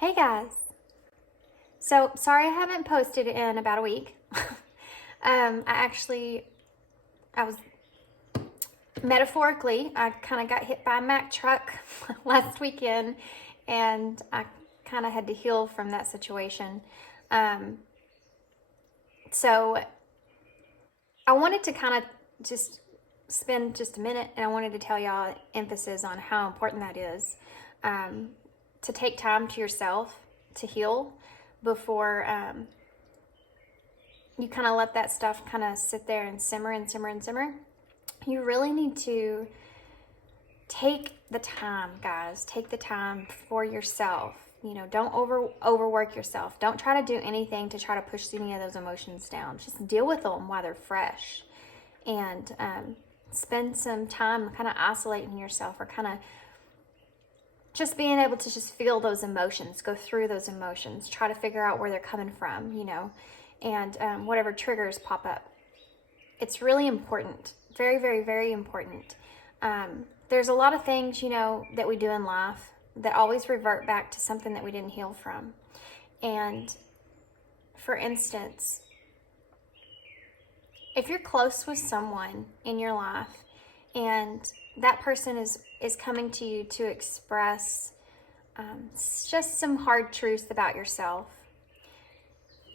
Hey guys. So sorry I haven't posted in about a week. I was metaphorically, I kind of got hit by a Mack truck last weekend, and I kind of had to heal from that situation. So I wanted to kind of just spend just a minute, and I wanted to tell y'all emphasis on how important that is. To take time to yourself to heal before you kind of let that stuff kind of sit there and simmer and simmer and simmer. You really need to take the time, guys. Take the time for yourself. You know, don't overwork yourself. Don't try to do anything to try to push any of those emotions down. Just deal with them while they're fresh, and spend some time kind of isolating yourself, or kind of just being able to just feel those emotions, go through those emotions, try to figure out where they're coming from, you know, and whatever triggers pop up. It's really important. Very, very, very important. There's a lot of things, you know, that we do in life that always revert back to something that we didn't heal from. And for instance, if you're close with someone in your life and that person is coming to you to express just some hard truths about yourself,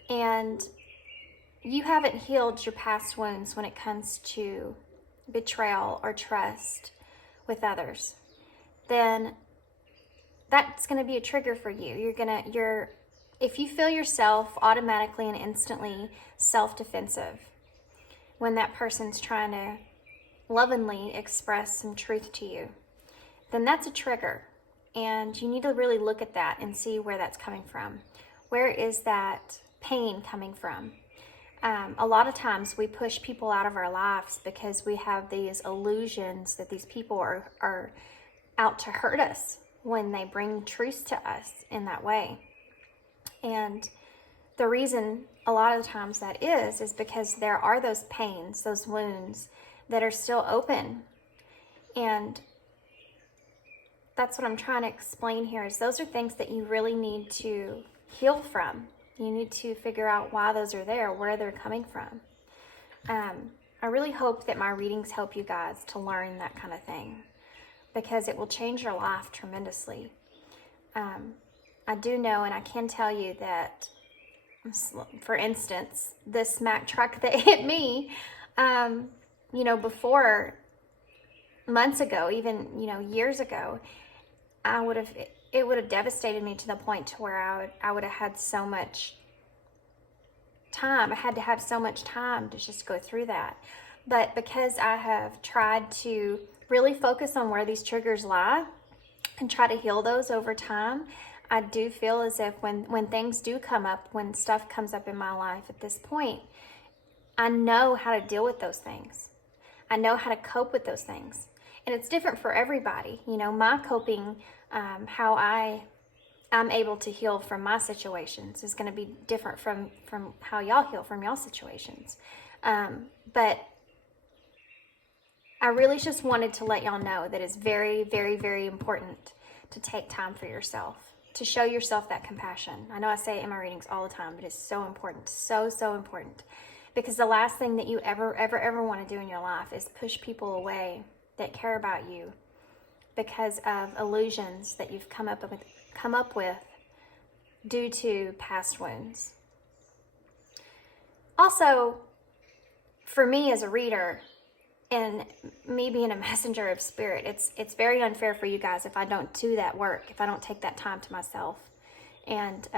and you haven't healed your past wounds when it comes to betrayal or trust with others, then that's going to be a trigger for you. If you feel yourself automatically and instantly self-defensive when that person's trying to lovingly express some truth to you, then that's a trigger. And you need to really look at that and see where that's coming from. Where is that pain coming from? A lot of times we push people out of our lives because we have these illusions that these people are out to hurt us when they bring truth to us in that way. And the reason a lot of the times that is because there are those pains, those wounds that are still open. And that's what I'm trying to explain here, is those are things that you really need to heal from. You need to figure out why those are there, where they're coming from. I really hope that my readings help you guys to learn that kind of thing, because it will change your life tremendously. I do know, and I can tell you that, for instance, this Mack truck that hit me, you know, before, months ago, even, you know, years ago, it would have devastated me to the point to where I would have had so much time. I had to have so much time to just go through that. But because I have tried to really focus on where these triggers lie and try to heal those over time, I do feel as if when things do come up, when stuff comes up in my life at this point, I know how to deal with those things. I know how to cope with those things. And it's different for everybody. You know, my coping, how I'm able to heal from my situations is going to be different from how y'all heal from y'all situations. But I really just wanted to let y'all know that it's very, very, very important to take time for yourself, to show yourself that compassion. I know I say it in my readings all the time, but it's so important, so, so important. Because the last thing that you ever want to do in your life is push people away that care about you because of illusions that you've come up with due to past wounds. Also, for me as a reader and me being a messenger of spirit, it's very unfair for you guys if I don't do that work, if I don't take that time to myself and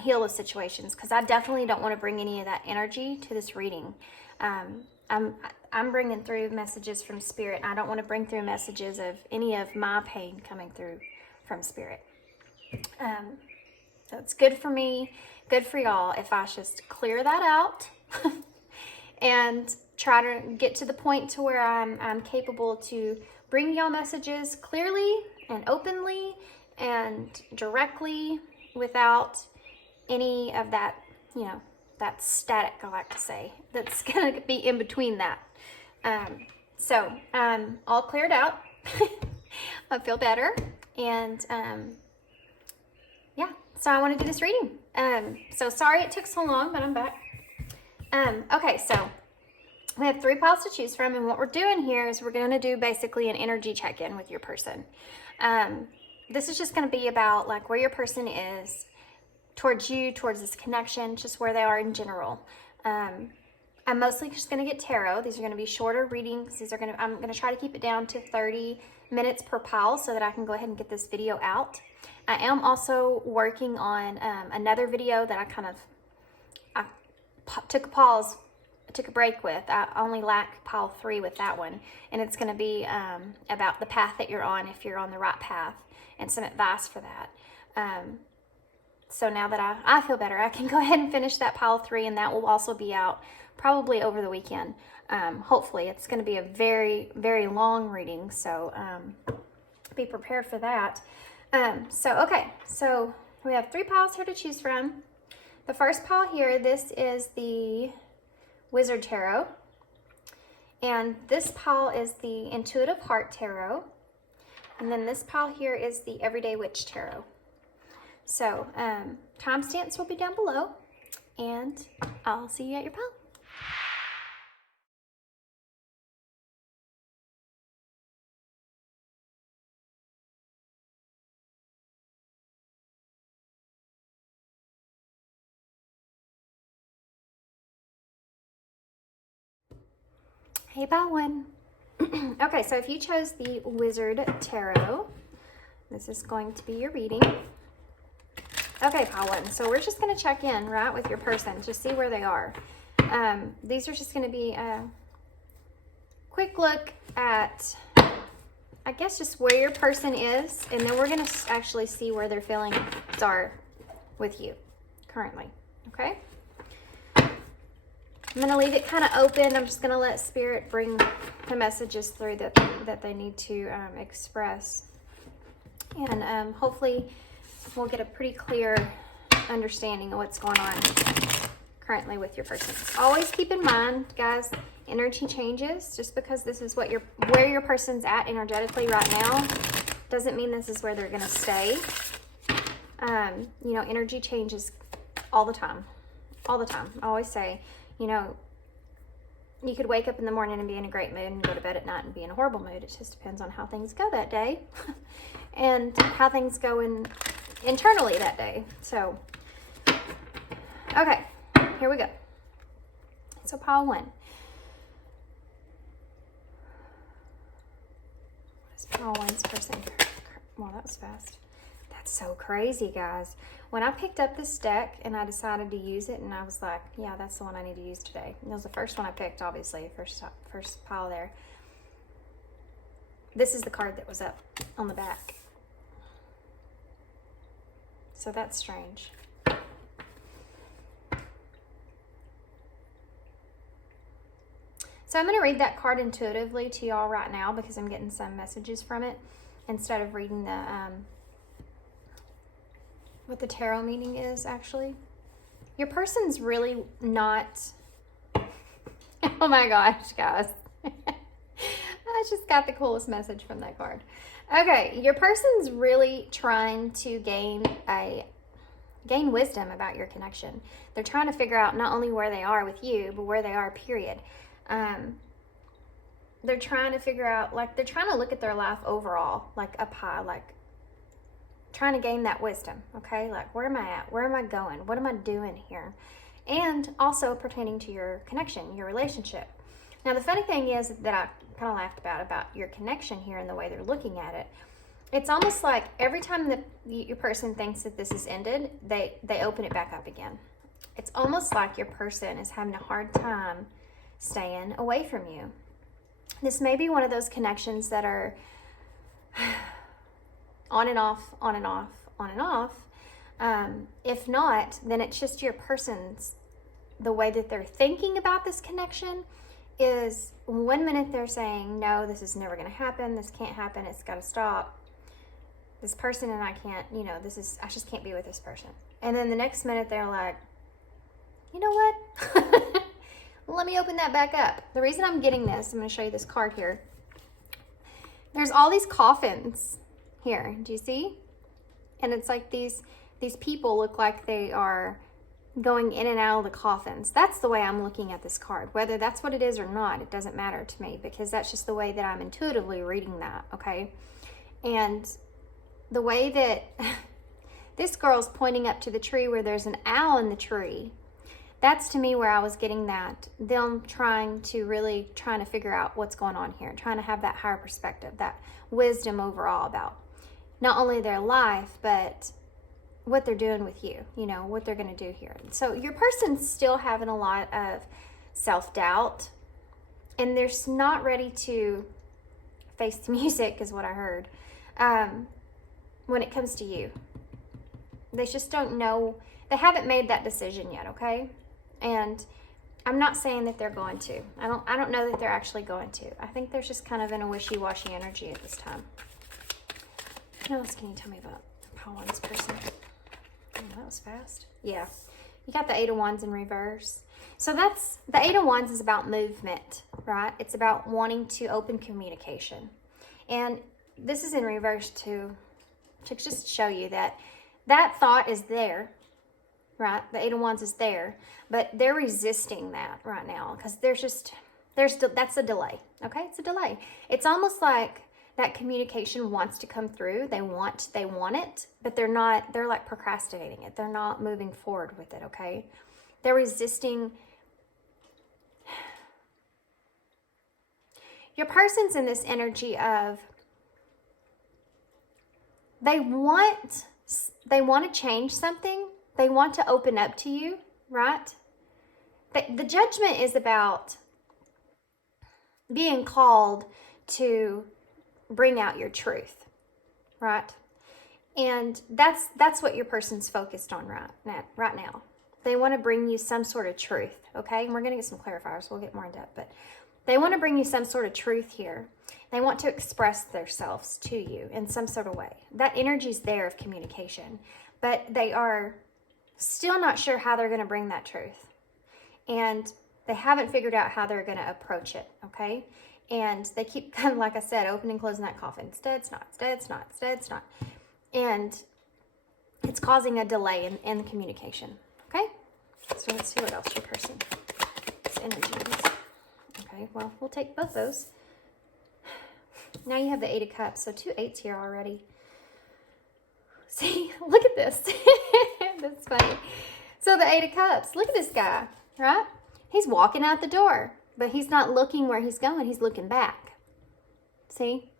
heal those situations, because I definitely don't want to bring any of that energy to this reading. I'm bringing through messages from spirit. I don't want to bring through messages of any of my pain coming through from spirit. So it's good for me, good for y'all, if I just clear that out and try to get to the point to where I'm capable to bring y'all messages clearly and openly and directly, without any of that, you know, that static, I like to say, that's going to be in between that. So all cleared out. I feel better. And yeah, So I want to do this reading. So sorry it took so long, but I'm back. Okay, so we have 3 piles to choose from, and what we're doing here is we're going to do basically an energy check-in with your person. This is just going to be about like where your person is towards you, towards this connection, just where they are in general. I'm mostly just going to get tarot. These are going to be shorter readings. I'm going to try to keep it down to 30 minutes per pile so that I can go ahead and get this video out. I am also working on another video that I took a pause, took a break with. I only lack pile 3 with that one, and it's going to be about the path that you're on, if you're on the right path, and some advice for that. So now that I feel better, I can go ahead and finish that pile 3, and that will also be out probably over the weekend. Hopefully, it's going to be a very, very long reading, so be prepared for that. Okay, so we have 3 piles here to choose from. The first pile here, this is the Wizard Tarot, and this pile is the Intuitive Heart Tarot, and then this pile here is the Everyday Witch Tarot. So timestamps will be down below, and I'll see you at your pile. Hey, pile 1. Okay, so if you chose the Wizard Tarot, this is going to be your reading. Okay, pile 1. So we're just going to check in, right, with your person to see where they are. These are just going to be a quick look at, I guess, just where your person is, and then we're going to actually see where their feelings are with you currently, okay? I'm going to leave it kind of open. I'm just going to let Spirit bring the messages through that they need to express. And hopefully we'll get a pretty clear understanding of what's going on currently with your person. Always keep in mind, guys, energy changes. Just because this is where your person's at energetically right now doesn't mean this is where they're going to stay. You know, energy changes all the time. All the time. I always say, you know, you could wake up in the morning and be in a great mood and go to bed at night and be in a horrible mood. It just depends on how things go that day and how things go internally that day. So, okay, here we go. So pile 1. What is pile 1's person? Well, that was fast. That's so crazy, guys. When I picked up this deck and I decided to use it, and I was like, yeah, that's the one I need to use today. And it was the first one I picked, obviously, first pile there. This is the card that was up on the back. So that's strange. So I'm going to read that card intuitively to y'all right now because I'm getting some messages from it instead of reading the what the tarot meaning is, actually. Your person's really not... Oh my gosh, guys. I just got the coolest message from that card. Okay, your person's really trying to gain wisdom about your connection. They're trying to figure out not only where they are with you, but where they are, period. They're trying to figure out, like, they're trying to look at their life overall, like up high, like trying to gain that wisdom, okay? Like, where am I at? Where am I going? What am I doing here? And also pertaining to your connection, your relationship. Now, the funny thing is that I kind of laughed about your connection here and the way they're looking at it. It's almost like every time your person thinks that this is ended, they open it back up again. It's almost like your person is having a hard time staying away from you. This may be one of those connections that are on and off, on and off, on and off. If not, then it's just your person's, the way that they're thinking about this connection is one minute they're saying, no, this is never going to happen. This can't happen. It's got to stop. This person and I can't, you know, I just can't be with this person. And then the next minute they're like, you know what? Let me open that back up. The reason I'm getting this, I'm going to show you this card here. There's all these coffins here. Do you see? And it's like these these people look like they are going in and out of the coffins. That's the way I'm looking at this card. Whether that's what it is or not, it doesn't matter to me, because that's just the way that I'm intuitively reading that, okay? And the way that this girl's pointing up to the tree where there's an owl in the tree, that's to me where I was getting that. Them trying to figure out what's going on here, trying to have that higher perspective, that wisdom overall about not only their life, but what they're doing with you, you know, what they're going to do here. So your person's still having a lot of self-doubt, and they're not ready to face the music, is what I heard, when it comes to you. They just don't know. They haven't made that decision yet, okay? And I'm not saying that they're going to. I don't know that they're actually going to. I think there's just kind of in a wishy-washy energy at this time. What else can you tell me about this person? Oh, that was fast. Yeah. You got the Eight of Wands in reverse. So that's, the Eight of Wands is about movement, right? It's about wanting to open communication. And this is in reverse to just show you that that thought is there, right? The Eight of Wands is there, but they're resisting that right now because that's a delay, okay? It's a delay. It's almost like that communication wants to come through. They want it, but they're like procrastinating it. They're not moving forward with it, okay? They're resisting. Your person's in this energy of they want to change something. They want to open up to you, right? The Judgment is about being called to bring out your truth, right? And that's what your person's focused on right now. They want to bring you some sort of truth, okay? And we're going to get some clarifiers. We'll get more in depth, but they want to bring you some sort of truth here. They want to express themselves to you in some sort of way. That energy's there of communication, but they are still not sure how they're going to bring that truth. And they haven't figured out how they're going to approach it, okay? And they keep kind of, like I said, opening and closing that coffin. It's dead, it's not, it's dead, it's not, it's dead, it's not. And it's causing a delay in the communication, okay? So let's see what else your person's energy is. Okay, well, we'll take both those. Now you have the Eight of Cups, so 2 8s here already. See, look at this. That's funny. So the Eight of Cups, look at this guy, right? He's walking out the door, but he's not looking where he's going. He's looking back. See?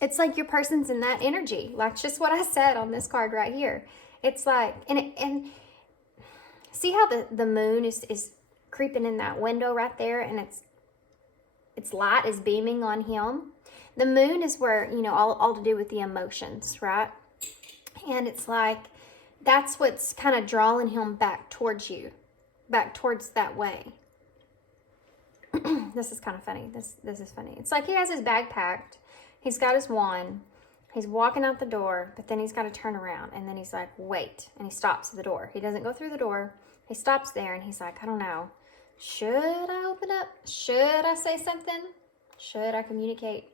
It's like your person's in that energy, like just what I said on this card right here. It's like, and see how the moon is creeping in that window right there, and its light is beaming on him. The moon is where, you know, all to do with the emotions, right? And it's like, that's what's kind of drawing him back towards you, back towards that way. This is kind of funny. This is funny. It's like he has his bag packed. He's got his wand. He's walking out the door, but then he's got to turn around. And then he's like, wait. And he stops at the door. He doesn't go through the door. He stops there and he's like, I don't know. Should I open up? Should I say something? Should I communicate?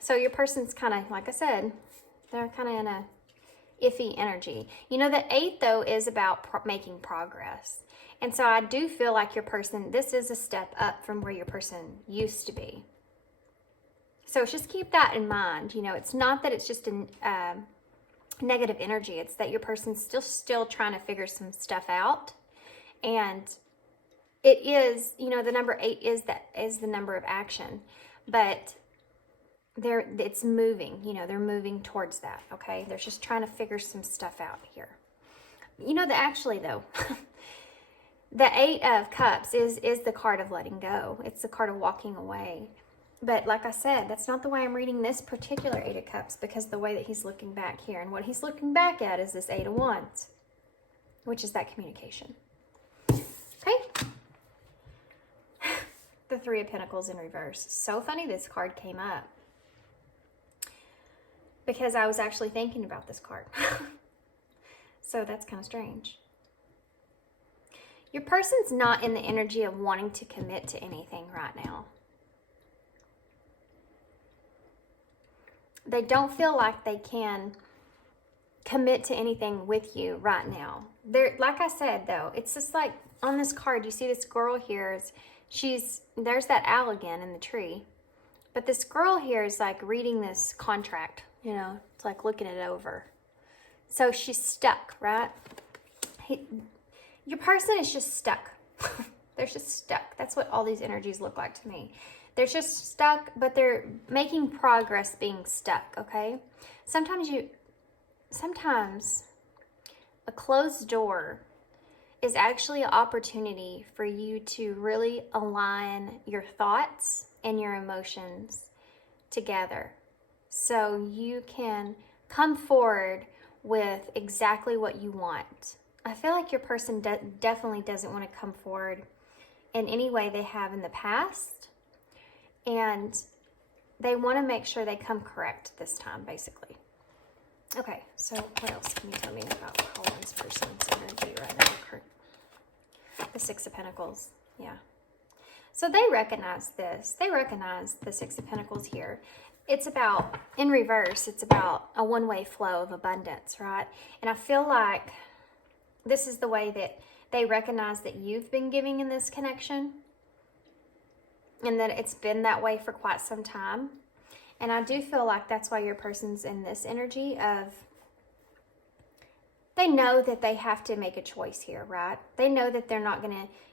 So your person's kind of, like I said, they're kind of in a iffy energy. You know, the 8, though, is about making progress. And so I do feel like your person, this is a step up from where your person used to be. So just keep that in mind. You know, it's not that it's just a negative energy. It's that your person's still trying to figure some stuff out. And it is, you know, the number 8 is the number of action. But it's moving, you know, they're moving towards that, okay? They're just trying to figure some stuff out here. You know, actually, though, the 8 of Cups is the card of letting go. It's the card of walking away. But like I said, that's not the way I'm reading this particular 8 of Cups, because the way that he's looking back here, and what he's looking back at is this 8 of Wands, which is that communication. Okay? The 3 of Pentacles in reverse. So funny this card came up, because I was actually thinking about this card. So that's kind of strange. Your person's not in the energy of wanting to commit to anything right now. They don't feel like they can commit to anything with you right now. There, like I said, though, it's just like on this card, you see this girl here, there's that owl again in the tree. But this girl here is like reading this contract, you know, it's like looking it over. So she's stuck, right? Your person is just stuck. They're just stuck. That's what all these energies look like to me. They're just stuck, but they're making progress being stuck, okay? Sometimes a closed door is actually an opportunity for you to really align your thoughts and your emotions together so you can come forward with exactly what you want. I feel like your person definitely doesn't want to come forward in any way they have in the past, and they want to make sure they come correct this time, basically. Okay, so what else can you tell me about Colin's person's energy right now? The Six of Pentacles, yeah. So they recognize this. They recognize the Six of Pentacles here. It's about, in reverse, it's about a one-way flow of abundance, right? And I feel like this is the way that they recognize that you've been giving in this connection, and that it's been that way for quite some time. And I do feel like that's why your person's in this energy of, they know that they have to make a choice here, right? They know that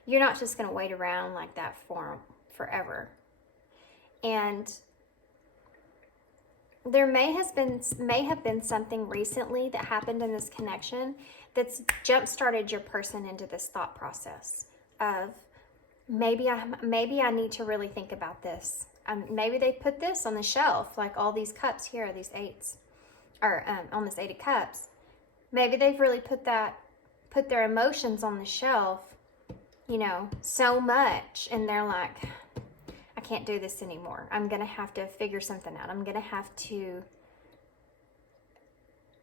you're not just gonna wait around like that for them forever. And there may have been something recently that happened in this connection that's jump-started your person into this thought process of, maybe I need to really think about this. Maybe they put this on the shelf, like all these cups here, these eights, or on this 8 of Cups. Maybe they've really put their emotions on the shelf, you know, so much, and they're like, I can't do this anymore. I'm gonna have to figure something out. I'm gonna have to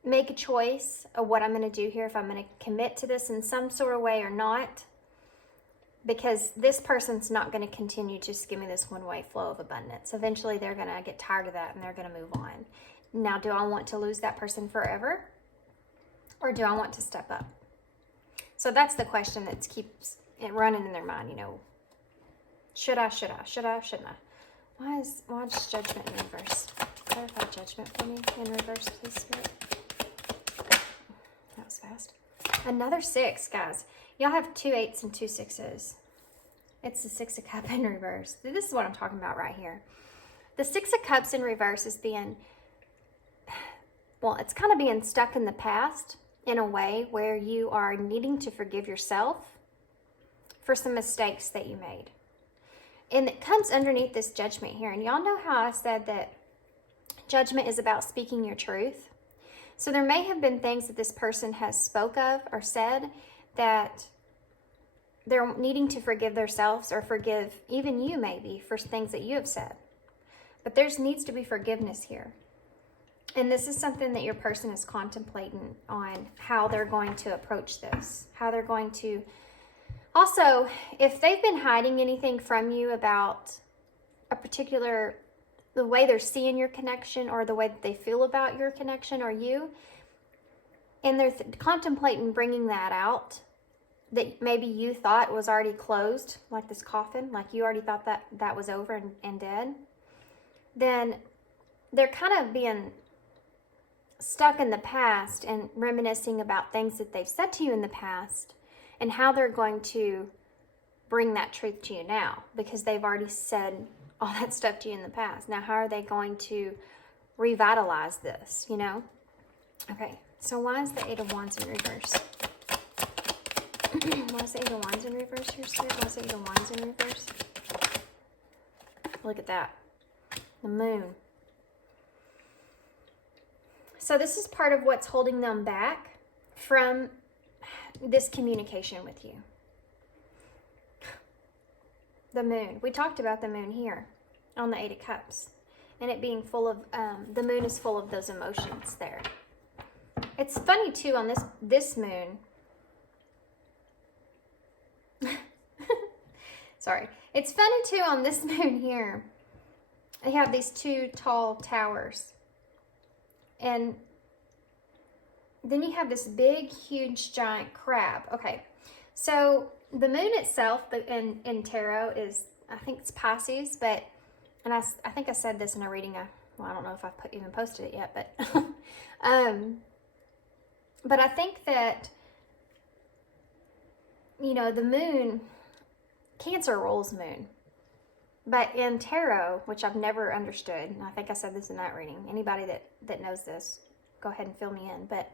make a choice of what I'm gonna do here, if I'm gonna commit to this in some sort of way or not. Because this person's not going to continue to just give me this one-way flow of abundance. Eventually, they're going to get tired of that and they're going to move on. Now, do I want to lose that person forever? Or do I want to step up? So that's the question that keeps it running in their mind, you know. Should I, shouldn't I? Why is Judgment in reverse? Clarify Judgment for me in reverse, please, Spirit. That was fast. Another 6, guys. Y'all have 2 8s and 2 6s. It's the 6 of Cups in reverse. This is what I'm talking about right here. The 6 of Cups in reverse is being, well, it's kind of being stuck in the past in a way where you are needing to forgive yourself for some mistakes that you made. And it comes underneath this Judgment here. And y'all know how I said that Judgment is about speaking your truth. So there may have been things that this person has spoke of or said that they're needing to forgive themselves, or forgive even you maybe for things that you have said. But there needs to be forgiveness here. And this is something that your person is contemplating on, how they're going to approach this, how they're going to. Also, if they've been hiding anything from you about a particular, the way they're seeing your connection, or the way that they feel about your connection or you, and they're contemplating bringing that out, that maybe you thought was already closed, like this coffin, like you already thought that was over and dead, then they're kind of being stuck in the past and reminiscing about things that they've said to you in the past, and how they're going to bring that truth to you now, because they've already said all that stuff to you in the past. Now, how are they going to revitalize this, you know? Okay, so why is the 8 of Wands in reverse? Why is the 8 of Wands in reverse here, Spirit? Why is the 8 of Wands in reverse? Look at that. The Moon. So this is part of what's holding them back from this communication with you. The Moon. We talked about the Moon here on the 8 of Cups. And it being full of, the Moon is full of those emotions there. It's funny too on this Moon. Sorry. It's funny too on this Moon here. They have these 2 tall towers. And then you have this big, huge, giant crab. Okay, so the moon itself in tarot is, I think it's Pisces, but, and I think I said this in a reading. Well, I don't know if I've even posted it yet, but, but I think that, you know, the moon, Cancer rules moon. But in tarot, which I've never understood, and I think I said this in that reading, anybody that knows this, go ahead and fill me in. But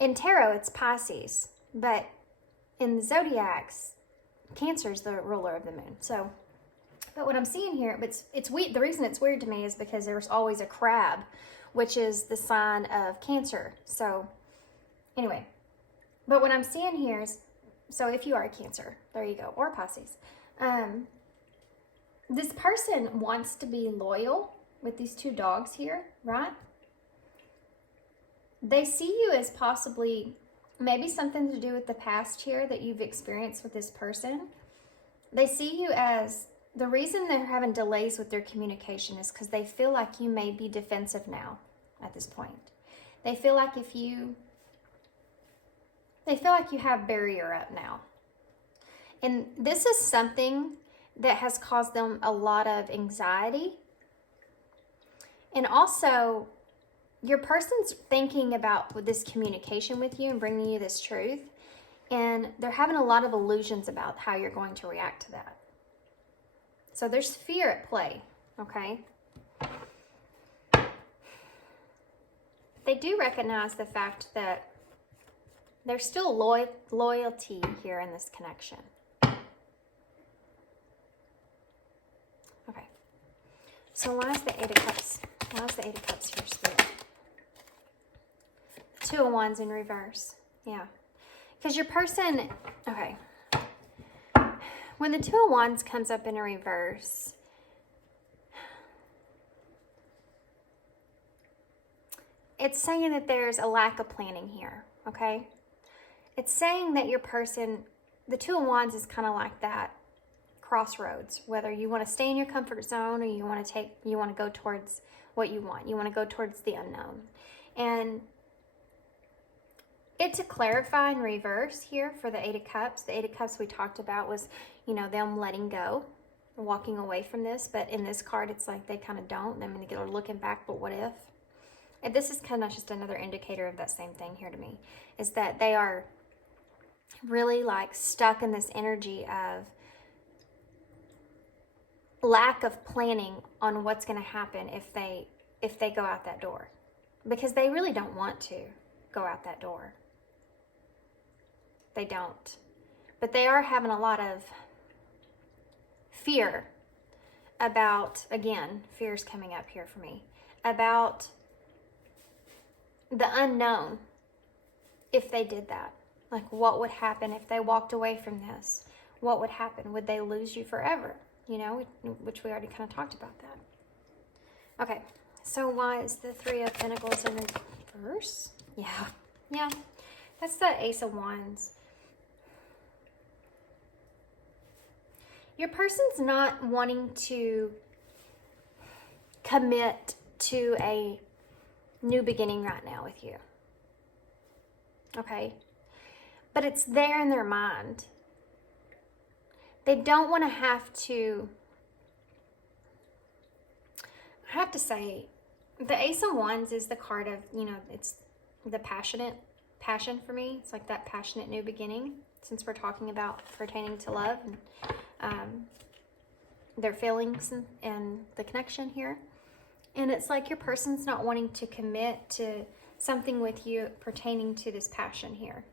in tarot, it's Pisces. But in the zodiacs, Cancer's the ruler of the moon. So, but what I'm seeing here, it's weird. The reason it's weird to me is because there's always a crab, which is the sign of Cancer. So, anyway, but what I'm seeing here is, so if you are a Cancer, there you go, or Pisces. This person wants to be loyal with these two dogs here, right? They see you as possibly maybe something to do with the past here that you've experienced with this person. They see you as, the reason they're having delays with their communication is because they feel like you may be defensive now at this point. They feel like you have barrier up now. And this is something that has caused them a lot of anxiety. And also, your person's thinking about this communication with you and bringing you this truth, and they're having a lot of illusions about how you're going to react to that. So there's fear at play, okay? They do recognize the fact that there's still loyalty here in this connection. Okay. So why is the Eight of Cups? Why is the Eight of Cups here, Spirit? Two of Wands in reverse. Yeah. Because your person, okay. When the Two of Wands comes up in a reverse, it's saying that there's a lack of planning here, okay? It's saying that your person, the Two of Wands is kind of like that crossroads, whether you want to stay in your comfort zone or you want to go towards what you want. You want to go towards the unknown. And to clarify in reverse here for the Eight of Cups, the Eight of Cups we talked about was, you know, them letting go, walking away from this. But in this card, it's like they kind of don't. I mean, they're looking back, but what if? And this is kind of just another indicator of that same thing here to me, is that they are really like stuck in this energy of lack of planning on what's going to happen if they go out that door, because they really don't want to go out that door. They don't, but they are having a lot of fear about, again, fear's coming up here for me, about the unknown. If they did that, like what would happen if they walked away from this? What would happen? Would they lose you forever? You know, which we already kind of talked about that. Okay, so why is the Three of Pentacles in reverse? Yeah, that's the Ace of Wands. Your person's not wanting to commit to a new beginning right now with you. Okay? But it's there in their mind. They don't want to have to, I have to say, the Ace of Wands is the card of, you know, it's the passion for me. It's like that passionate new beginning, since we're talking about pertaining to love and their feelings and the connection here. And it's like your person's not wanting to commit to something with you pertaining to this passion here.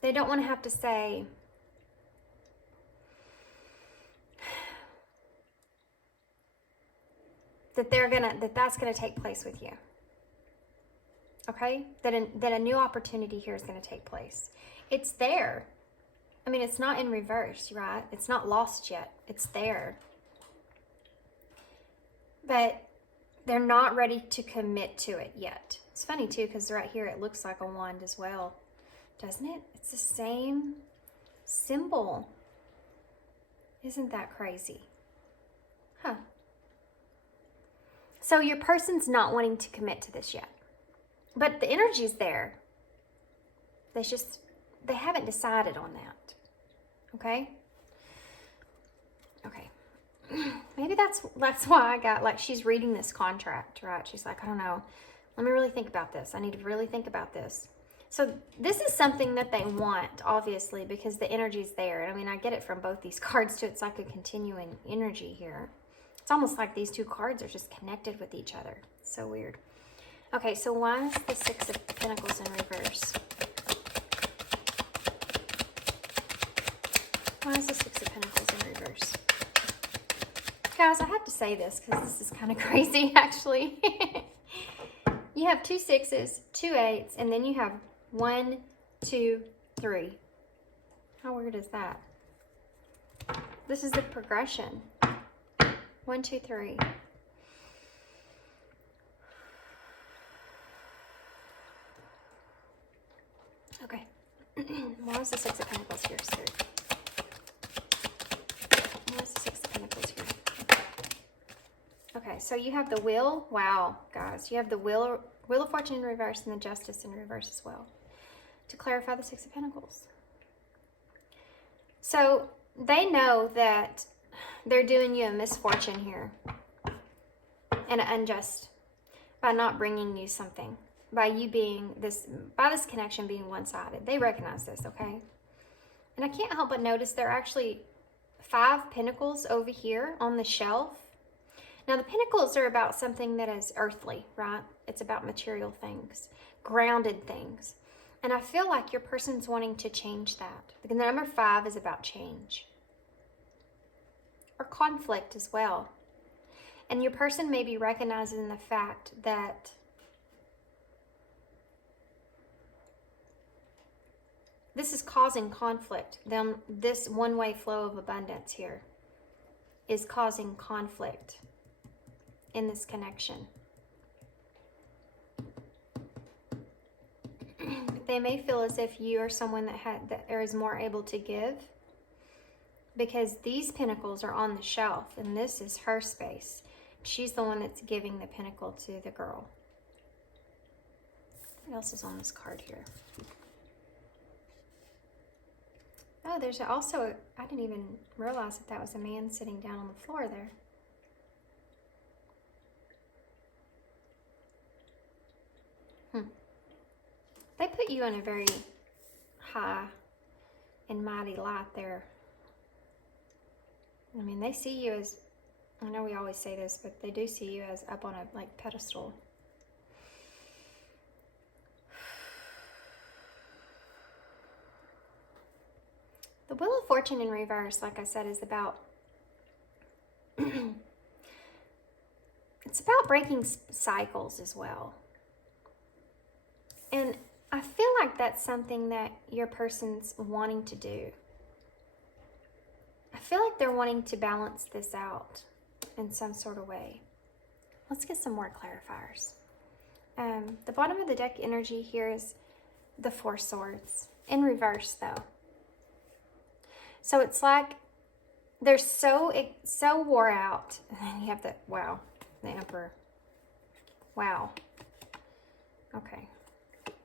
They don't want to have to say, that's gonna take place with you. Okay? That a new opportunity here is gonna take place. It's there. I mean, it's not in reverse, right? It's not lost yet. It's there. But they're not ready to commit to it yet. It's funny too, because right here it looks like a wand as well, doesn't it? It's the same symbol. Isn't that crazy? Huh. So your person's not wanting to commit to this yet. But the energy's there. They haven't decided on that. Okay? Okay. Maybe that's why I got, like, she's reading this contract, right? She's like, I don't know. Let me really think about this. I need to really think about this. So this is something that they want, obviously, because the energy's there. I mean, I get it from both these cards, too. It's like a continuing energy here. It's almost like these two cards are just connected with each other. So weird. Okay, so why is the Six of Pentacles in reverse? Why is the Six of Pentacles in reverse? Guys, I have to say this because this is kind of crazy, actually. You have 2 6s, 2 8s, and then you have 1, 2, 3. How weird is that? This is the progression. 1, 2, 3. Okay. Why is the Six of Pentacles here, sir? Why is the Six of Pentacles here? Okay, so you have the Wheel. Wow, guys. You have the Wheel of Fortune in reverse and the Justice in reverse as well. To clarify the Six of Pentacles. So they know that they're doing you a misfortune here. And an unjust. By not bringing you something. By you being this connection being one-sided. They recognize this, okay? And I can't help but notice there are actually 5 pentacles over here on the shelf. Now, the pentacles are about something that is earthly, right? It's about material things, grounded things. And I feel like your person's wanting to change that. The number 5 is about change. Or conflict as well. And your person may be recognizing the fact that this is causing conflict. This one-way flow of abundance here is causing conflict in this connection. They may feel as if you are someone that is more able to give, because these pentacles are on the shelf and this is her space. She's the one that's giving the pentacle to the girl. What else is on this card here? Oh, there's also, I didn't even realize that was a man sitting down on the floor there. They put you in a very high and mighty light there. I mean, they see you as, I know we always say this, but they do see you as up on a pedestal. The Wheel of Fortune in reverse, like I said, is about it's about breaking cycles as well. And I feel like that's something that your person's wanting to do. I feel like they're wanting to balance this out in some sort of way. Let's get some more clarifiers. The bottom of the deck energy here is the 4 swords. In reverse, though. So it's like they're so wore out. And then you have the, wow, the Emperor. Wow. Okay.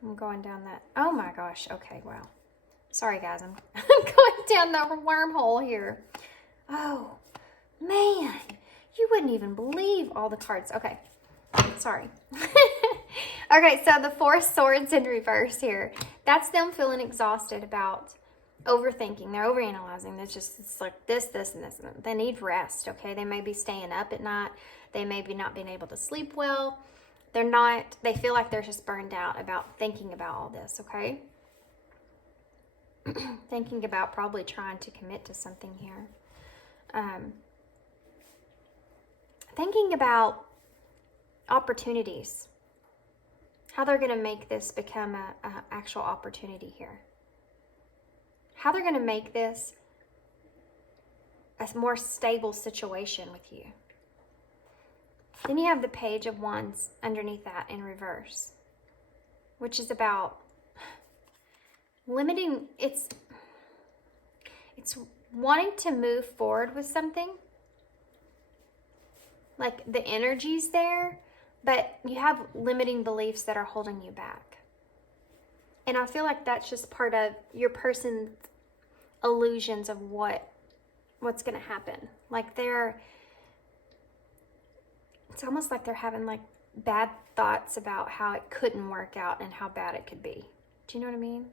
I'm going down that. Oh my gosh. Okay, wow. Sorry, guys. I'm going down the wormhole here. Oh, man. You wouldn't even believe all the cards. Okay. Sorry. Okay, so the 4 swords in reverse here. That's them feeling exhausted about overthinking. They're overanalyzing. It's like this, and this. And they need rest, okay? They may be staying up at night. They may be not being able to sleep well. They feel like they're just burned out about thinking about all this, okay? Thinking about probably trying to commit to something here. Thinking about opportunities. How they're going to make this become a actual opportunity here. How they're going to make this a more stable situation with you. Then you have the Page of Wands underneath that in reverse, which is about limiting, it's wanting to move forward with something. Like the energy's there, but you have limiting beliefs that are holding you back. And I feel like that's just part of your person's illusions of what's going to happen. Like it's almost like they're having like bad thoughts about how it couldn't work out and how bad it could be. Do you know what I mean?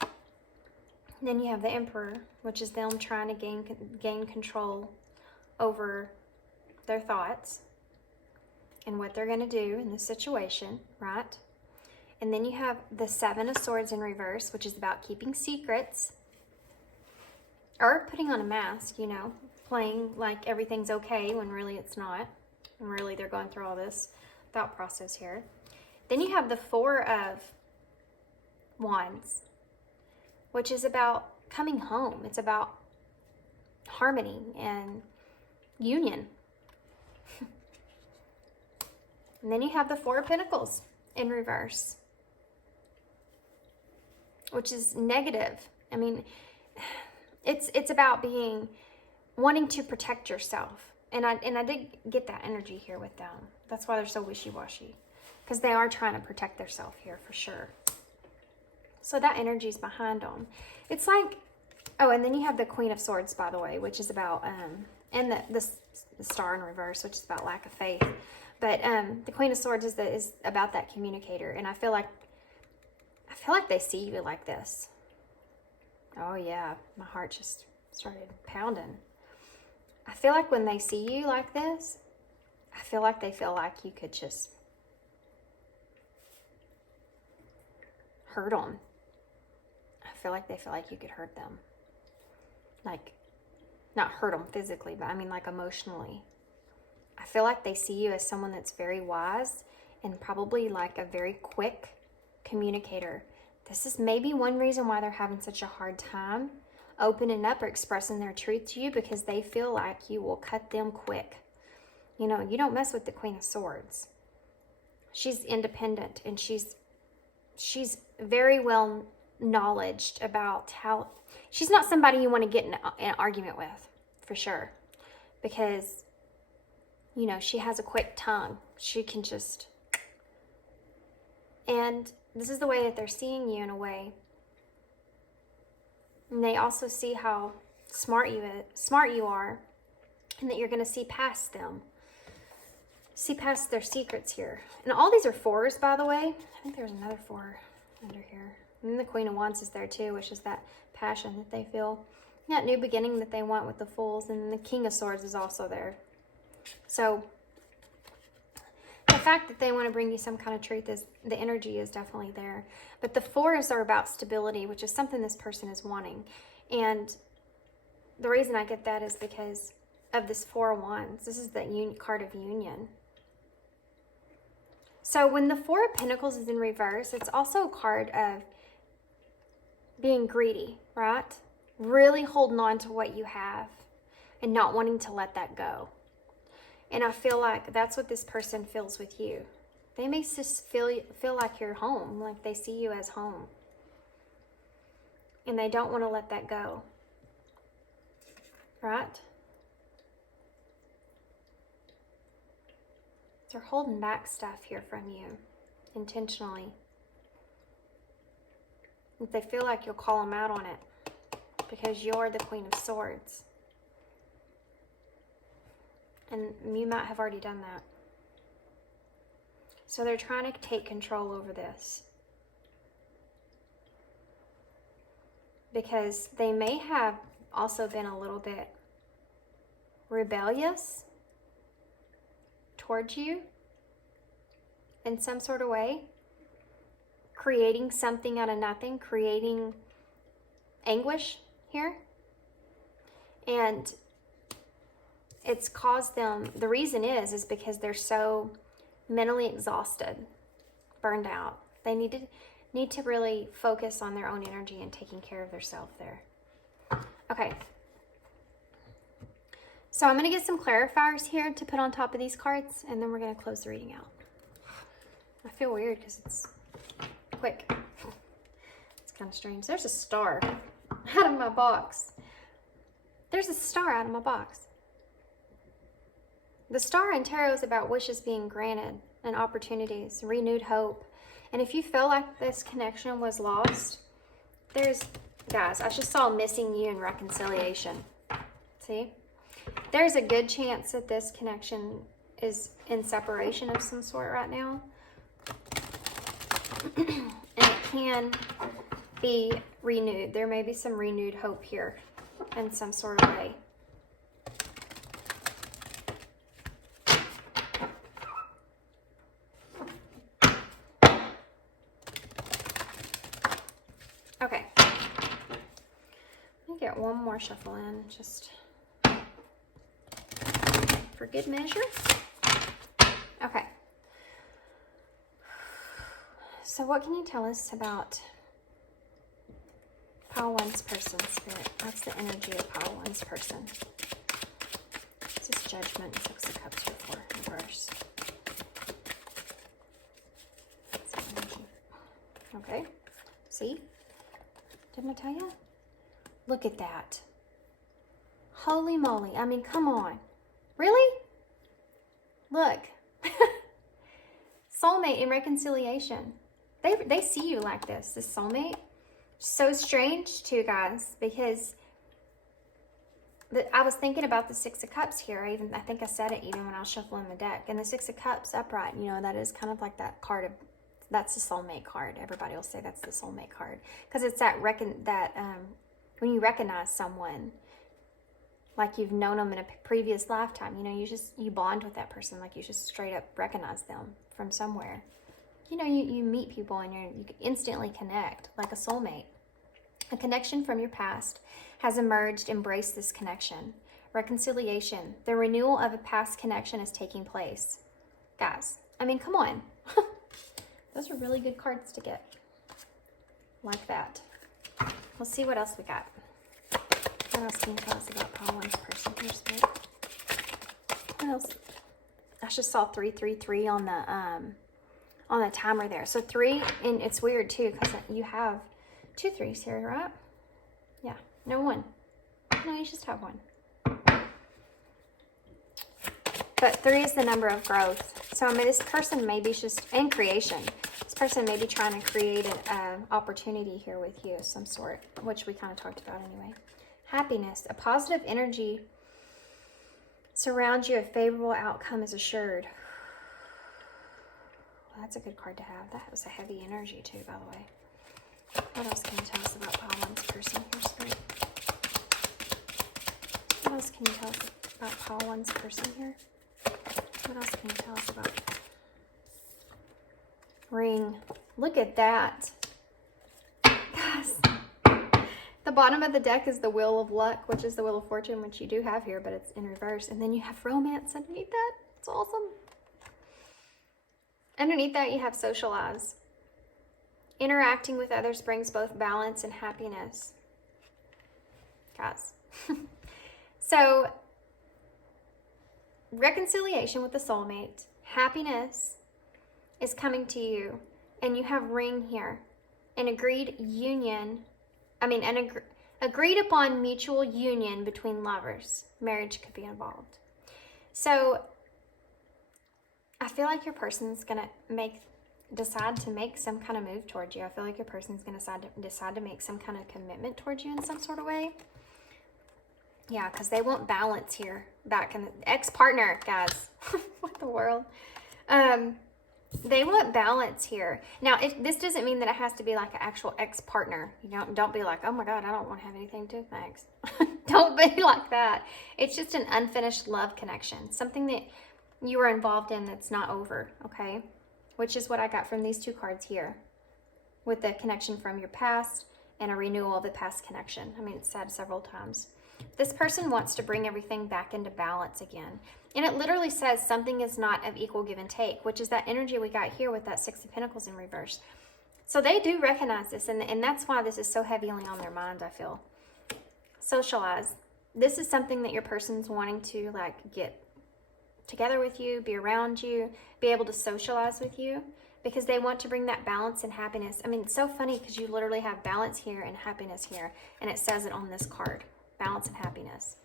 And then you have the Emperor, which is them trying to gain control over their thoughts and what they're going to do in this situation, right? And then you have the Seven of Swords in reverse, which is about keeping secrets or putting on a mask, you know, playing like everything's okay when really it's not. And really they're going through all this thought process here. Then you have the Four of Wands, which is about coming home. It's about harmony and union. And then you have the Four of Pentacles in reverse, which is negative. I mean, it's about wanting to protect yourself. And I did get that energy here with them. That's why they're so wishy-washy, because they are trying to protect themselves here for sure. So that energy is behind them. It's like, oh, and then you have the Queen of Swords, by the way, which is about, and the Star in reverse, which is about lack of faith. But the Queen of Swords is about that communicator. And I feel like they see you like this. Oh yeah, my heart just started pounding. I feel like when they see you like this, I feel like they feel like you could just hurt them. I feel like they feel like you could hurt them. Like, not hurt them physically, but I mean like emotionally. I feel like they see you as someone that's very wise and probably like a very quick communicator. This is maybe one reason why they're having such a hard time opening up or expressing their truth to you, because they feel like you will cut them quick. You know, you don't mess with the Queen of Swords. She's independent, and she's very well knowledged about how... She's not somebody you want to get in an argument with, for sure. Because, you know, she has a quick tongue. She can just... And this is the way that they're seeing you in a way. And they also see how smart you are, and that you're going to see past them. See past their secrets here. And all these are fours, by the way. I think there's another four under here. And then the Queen of Wands is there too, which is that passion that they feel. That new beginning that they want with the Fools. And the King of Swords is also there. So the fact that they want to bring you some kind of truth, is the energy is definitely there. But the fours are about stability, which is something this person is wanting. And the reason I get that is because of this Four of Wands. This is the card of union. So when the Four of Pentacles is in reverse, it's also a card of being greedy, right? Really holding on to what you have and not wanting to let that go. And I feel like that's what this person feels with you. They may just feel like you're home, like they see you as home. And they don't want to let that go. Right? They're holding back stuff here from you, intentionally. If they feel like you'll call them out on it, because you're the Queen of Swords. And you might have already done that. So they're trying to take control over this. Because they may have also been a little bit rebellious towards you in some sort of way. Creating something out of nothing. Creating anguish here. And it's caused them, the reason is because they're so mentally exhausted, burned out. They need to really focus on their own energy and taking care of themselves there. Okay. So I'm going to get some clarifiers here to put on top of these cards, and then we're going to close the reading out. I feel weird because it's quick. It's kind of strange. There's a star out of my box. There's a star out of my box. The Star in Tarot is about wishes being granted and opportunities, renewed hope. And if you feel like this connection was lost, guys, I just saw missing you and reconciliation. See? There's a good chance that this connection is in separation of some sort right now. And it can be renewed. There may be some renewed hope here in some sort of way. Okay. Let me get one more shuffle in, just for good measure. Okay. So what can you tell us about Pile 1's person, Spirit? That's the energy of Pile 1's person. This is Judgment, 6 of Cups here for reverse. That's the energy. Okay. See? Didn't I tell you? Look at that. Holy moly. I mean, come on. Really? Look. Soulmate in reconciliation. They see you like this soulmate. So strange too, guys, because I was thinking about the 6 of Cups here. I think I said it even when I was shuffling the deck. And the 6 of Cups upright, you know, that is kind of like that card of, that's the soulmate card. Everybody will say that's the soulmate card. Because it's that, when you recognize someone, like you've known them in a previous lifetime, you know, you bond with that person, like you just straight up recognize them from somewhere. You know, you meet people and you instantly connect like a soulmate. A connection from your past has emerged. Embrace this connection. Reconciliation. The renewal of a past connection is taking place. Guys, I mean, come on. Those are really good cards to get. Like that. Let's see what else we got. What else can you tell us about Pile 1's person here, Spirit? What else? I just saw 333 on the timer there. So 3, and it's weird too because you have 2 3s here, right? Yeah, no 1. No, you just have 1. But 3 is the number of growth. So I mean, this person maybe just in creation. This person may be trying to create an opportunity here with you of some sort, which we kind of talked about anyway. Happiness, a positive energy surrounds you. A favorable outcome is assured. Well, that's a good card to have. That was a heavy energy too, by the way. What else can you tell us about Pile 1's person here, Spirit? What else can you tell us about Pile 1's person here? What else can you tell us about Ring? Look at that. Guys. The bottom of the deck is the Wheel of Luck, which is the Wheel of Fortune, which you do have here, but it's in reverse. And then you have Romance underneath that. It's awesome. Underneath that, you have Socialize. Interacting with others brings both balance and happiness. Guys. So, reconciliation with the soulmate. Happiness is coming to you. And you have Ring here. An agreed union. An agreed upon mutual union between lovers. Marriage could be involved. So, I feel like your person's going to decide to make some kind of move towards you. I feel like your person's going to decide to make some kind of commitment towards you in some sort of way. Yeah, because they want balance here. Back in the ex-partner, guys. What the world? They want balance here. Now, this doesn't mean that it has to be like an actual ex-partner. You know, don't be like, oh my God, I don't want to have anything to do with my ex. Don't be like that. It's just an unfinished love connection. Something that you were involved in that's not over, okay? Which is what I got from these 2 cards here. With the connection from your past and a renewal of the past connection. I mean, it's said several times. This person wants to bring everything back into balance again. And it literally says something is not of equal give and take, which is that energy we got here with that 6 of Pentacles in reverse. So they do recognize this, and that's why this is so heavily on their mind, I feel. Socialize. This is something that your person's wanting to like get together with you, be around you, be able to socialize with you, because they want to bring that balance and happiness. I mean, it's so funny because you literally have balance here and happiness here, and it says it on this card. Balance and happiness.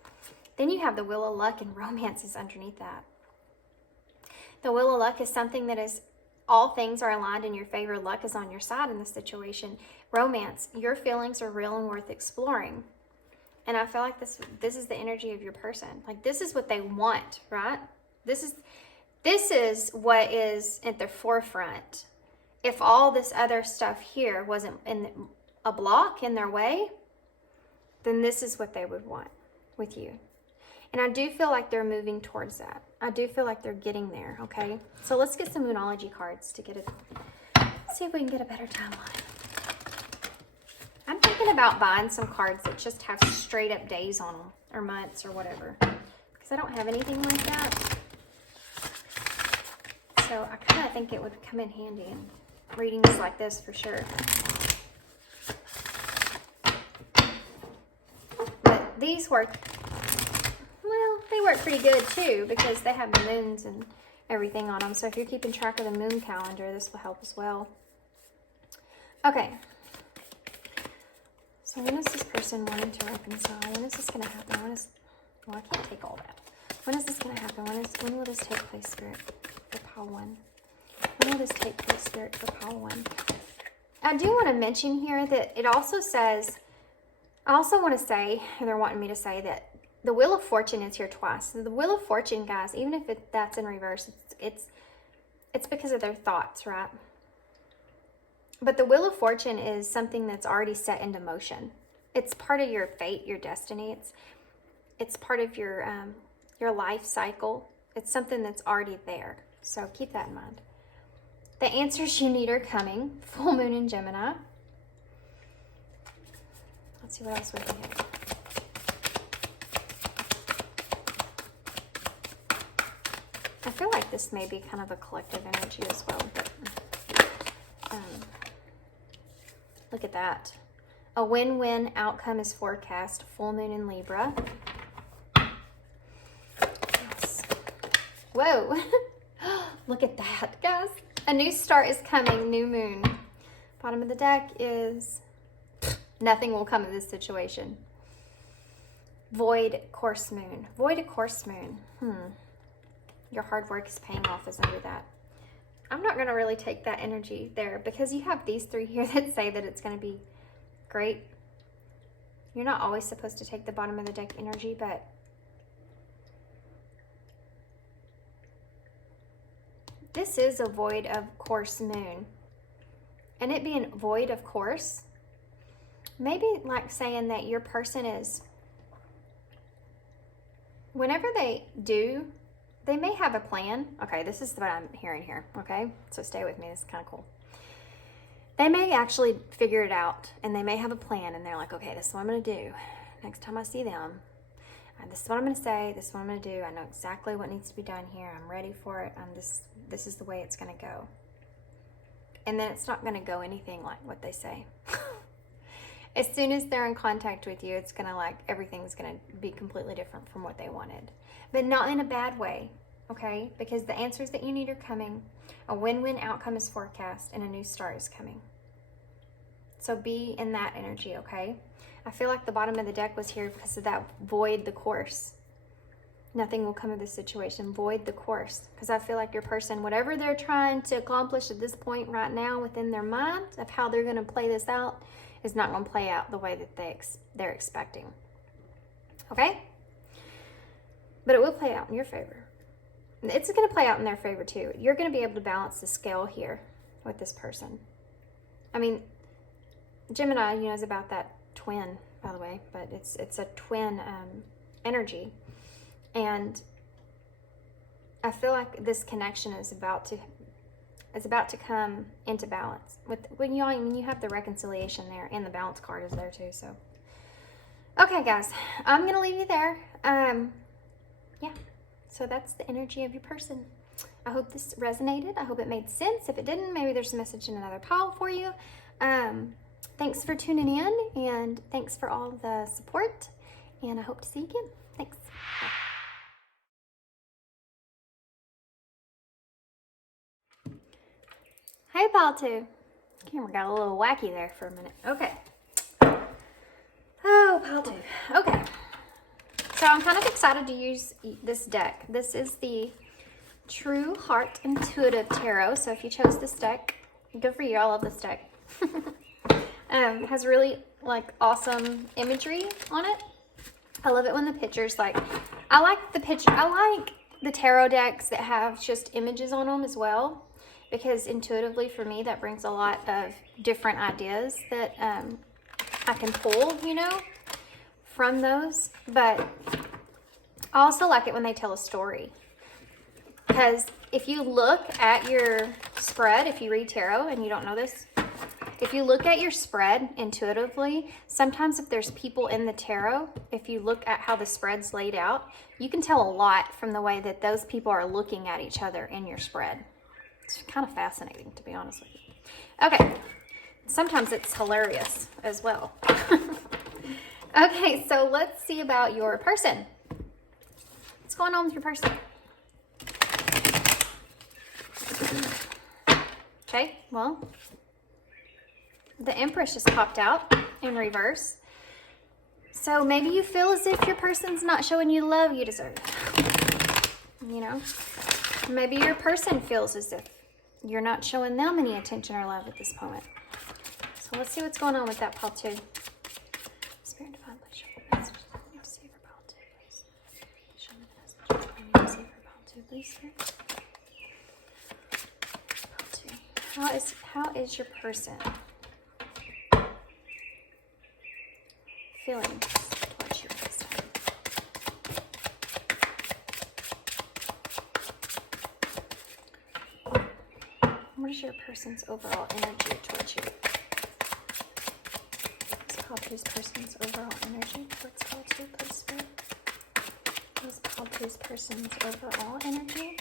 Then you have the Wheel of Luck and Romance is underneath that. The Wheel of Luck is something that is, all things are aligned in your favor. Luck is on your side in this situation. Romance, your feelings are real and worth exploring. And I feel like this is the energy of your person. Like, this is what they want, right? This is what is at the forefront. If all this other stuff here wasn't in a block in their way, then this is what they would want with you. And I do feel like they're moving towards that. I do feel like they're getting there, okay? So let's get some Moonology cards to get it. See if we can get a better timeline. I'm thinking about buying some cards that just have straight up days on them, or months, or whatever. Because I don't have anything like that. So I kind of think it would come in handy in readings like this for sure. But these work, well, they work pretty good too, because they have the moons and everything on them. So if you're keeping track of the moon calendar, this will help as well. Okay. So when is this person wanting to reconcile? When is this going to happen? Well, I can't take all that. When is this going to happen? When will this take place, Spirit, for pile 1? When will this take place, Spirit, for pile 1? I do want to mention here that it also says, I also want to say, and they're wanting me to say that the Wheel of Fortune is here twice. So the Wheel of Fortune, guys, even if that's in reverse, it's because of their thoughts, right? But the Wheel of Fortune is something that's already set into motion. It's part of your fate, your destiny. It's part of your life cycle. It's something that's already there. So keep that in mind. The answers you need are coming. Full moon in Gemini. Let's see what else we can get. I feel like this may be kind of a collective energy as well, but look at that. A win-win outcome is forecast. Full moon in Libra. Yes. Whoa. Look at that, guys. A new start is coming. New moon. Bottom of the deck is nothing will come of this situation. Void course moon. Void a course moon. Your hard work is paying off is under that. I'm not going to really take that energy there because you have these three here that say that it's going to be great. You're not always supposed to take the bottom of the deck energy, but this is a void of course moon. And it being void of course, maybe like saying that your person is, whenever they do, they may have a plan. Okay, this is what I'm hearing here, okay? So stay with me, this is kind of cool. They may actually figure it out, and they may have a plan, and they're like, okay, this is what I'm going to do. Next time I see them, this is what I'm going to say, this is what I'm going to do. I know exactly what needs to be done here. I'm ready for it. This is the way it's going to go. And then it's not going to go anything like what they say. As soon as they're in contact with you, it's going to everything's going to be completely different from what they wanted. But not in a bad way, okay? Because the answers that you need are coming. A win-win outcome is forecast, and a new start is coming. So be in that energy, okay? I feel like the bottom of the deck was here because of that void the course. Nothing will come of this situation. Void the course. Because I feel like your person, whatever they're trying to accomplish at this point right now within their mind of how they're going to play this out is not going to play out the way that they're expecting. Okay? But it will play out in your favor. It's going to play out in their favor too. You're going to be able to balance the scale here with this person. I mean, Gemini, is about that twin, by the way, but it's a twin energy. And I feel like this connection is about to come into balance. When you have the reconciliation there, and the balance card is there too. So, okay, guys, I'm going to leave you there. Yeah, so that's the energy of your person. I hope this resonated. I hope it made sense. If it didn't, maybe there's a message in another pile for you. Thanks for tuning in, and thanks for all the support, and I hope to see you again. Thanks. Bye. Hey, pile 2. Camera got a little wacky there for a minute. Okay. Oh, pile 2. Okay. So I'm kind of excited to use this deck. This is the True Heart Intuitive Tarot. So if you chose this deck, good for you. I love this deck. Has really like awesome imagery on it. I love it when the pictures like, I like the tarot decks that have just images on them as well, because intuitively for me that brings a lot of different ideas that I can pull, you know, from those. But I also like it when they tell a story, because if you look at your spread, if you read tarot and you don't know this, if you look at your spread intuitively, sometimes if there's people in the tarot, if you look at how the spread's laid out, you can tell a lot from the way that those people are looking at each other in your spread. It's kind of fascinating, to be honest with you. Okay, sometimes it's hilarious as well. Okay, so let's see about your person. What's going on with your person? Okay, well, the Empress just popped out in reverse. So maybe you feel as if your person's not showing you the love you deserve. You know? Maybe your person feels as if you're not showing them any attention or love at this moment. So let's see what's going on with that pile two. Spirit Divine, please show me the message that I need to see for pile two, please. Show me the message that I need to see for pile two, please, Spirit. Pile two. How is your person feeling towards you this time? What is your person's overall energy towards you? Let's call two's person's overall energy towards call two, please, Spirit. Let's call two's person's overall energy.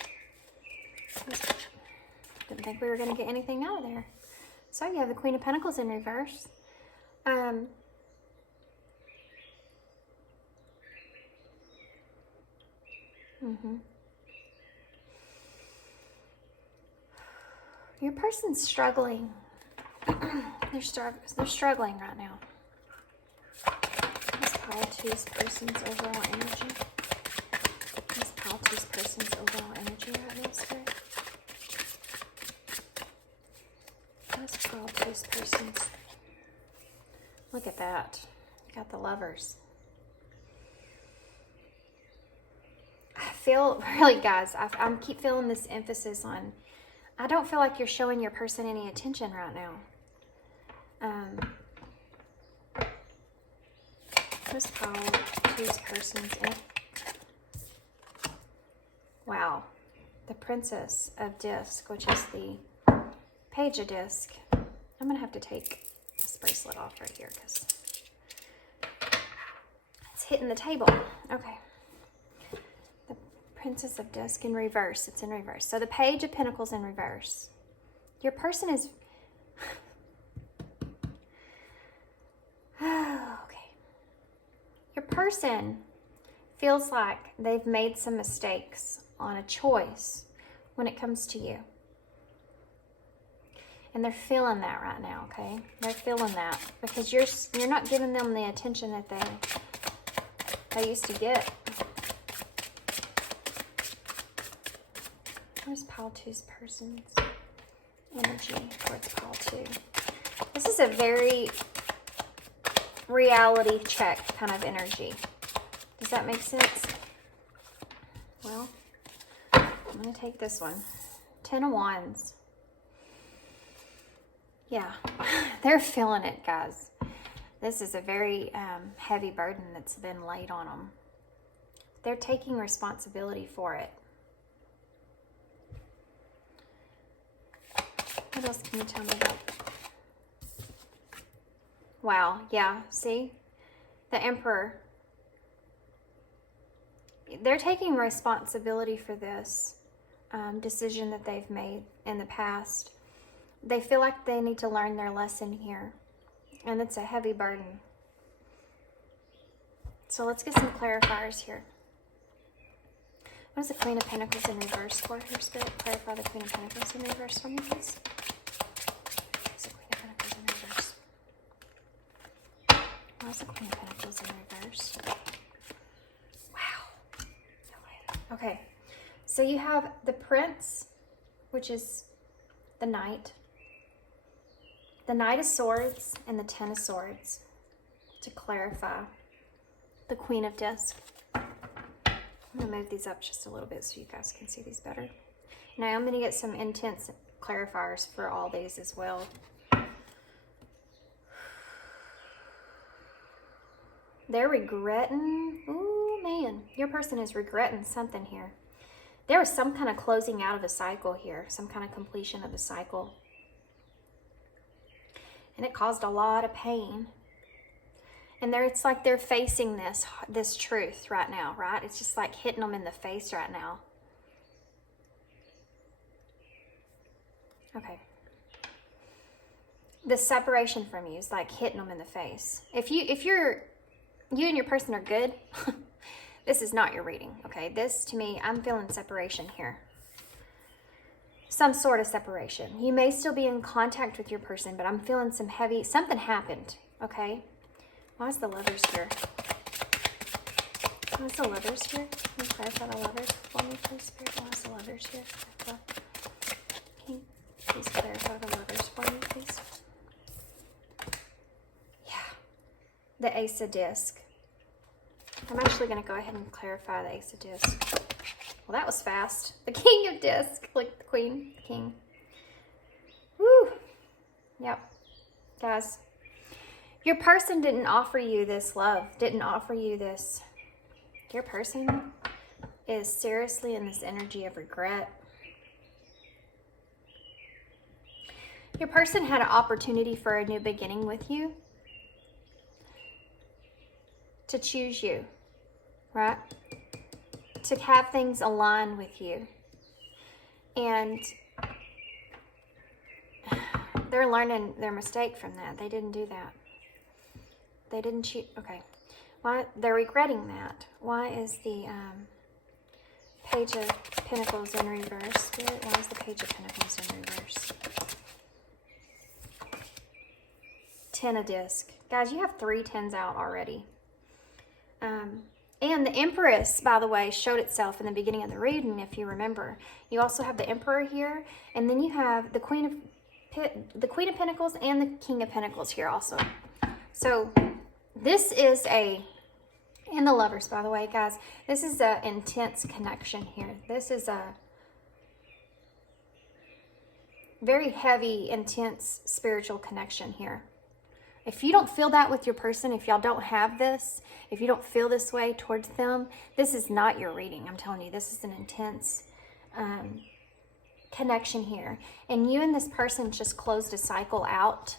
Didn't think we were going to get anything out of there. So you have the Queen of Pentacles in reverse. Your person's struggling. They're struggling right now. Let's call two's person's overall energy. Let's call two's person's overall energy right now, Spirit. Let's call two's person's. Look at that. You got the Lovers. I feel, really guys, I keep feeling this emphasis on, I don't feel like you're showing your person any attention right now. Let's call two's person's in. Wow. The Princess of Disc, which is the Page of Disc. I'm going to have to take this bracelet off right here because it's hitting the table. Okay. The Princess of Disc in reverse. It's in reverse. So the Page of Pentacles in reverse. Your person is... okay. Your person feels like they've made some mistakes on a choice when it comes to you. And they're feeling that right now, okay? They're feeling that because you're not giving them the attention that they used to get. Where's pile two's person's energy towards pile two? This is a very reality check kind of energy. Does that make sense? Well, I'm going to take this one. 10 of Wands. Yeah, they're feeling it, guys. This is a very heavy burden that's been laid on them. They're taking responsibility for it. What else can you tell me about? Wow, yeah, see? The Emperor. They're taking responsibility for this decision that they've made in the past. They feel like they need to learn their lesson here. And it's a heavy burden. So let's get some clarifiers here. What is the Queen of Pentacles in reverse for her, Spirit? Clarify the Queen of Pentacles in reverse for me, please. What is the Queen of Pentacles in reverse? What is the Queen of Pentacles in reverse? Wow. Okay. So you have the Prince, which is the Knight of Swords, and the Ten of Swords. To clarify, the Queen of Discs. I'm going to move these up just a little bit so you guys can see these better. Now I'm going to get some intense clarifiers for all these as well. They're regretting, ooh man, your person is regretting something here. There was some kind of closing out of a cycle here, some kind of completion of the cycle. And it caused a lot of pain. And it's like they're facing this truth right now, right? It's just like hitting them in the face right now. Okay. The separation from you is like hitting them in the face. If you and your person are good, this is not your reading, okay? This, to me, I'm feeling separation here. Some sort of separation. You may still be in contact with your person, but I'm feeling something happened, okay? Why is the Lovers here? Why is the Lovers here? Can you clarify the Lovers for me, please, Spirit? Why is the Lovers here? Can you please clarify the Lovers for me, please? Yeah. The Ace of Discs. I'm actually going to go ahead and clarify the Ace of Discs. Well, that was fast. The King of Discs. Like the Queen, the King. Woo. Yep. Guys. Your person didn't offer you this love, didn't offer you this. Your person is seriously in this energy of regret. Your person had an opportunity for a new beginning with you, to choose you, right? To have things align with you. And they're learning their mistake from that. They didn't do that. They didn't cheat. Okay. Why? They're regretting that. Why is the Page of Pentacles in reverse? Spirit, why is the Page of Pentacles in reverse? Ten of Discs. Guys, you have 3 tens out already. And the Empress, by the way, showed itself in the beginning of the reading, if you remember. You also have the Emperor here, and then you have the Queen of Pentacles and the King of Pentacles here also. So this is and the Lovers, by the way, guys, this is an intense connection here. This is a very heavy, intense spiritual connection here. If you don't feel that with your person, if y'all don't have this, if you don't feel this way towards them, this is not your reading. I'm telling you, this is an intense connection here. And you and this person just closed a cycle out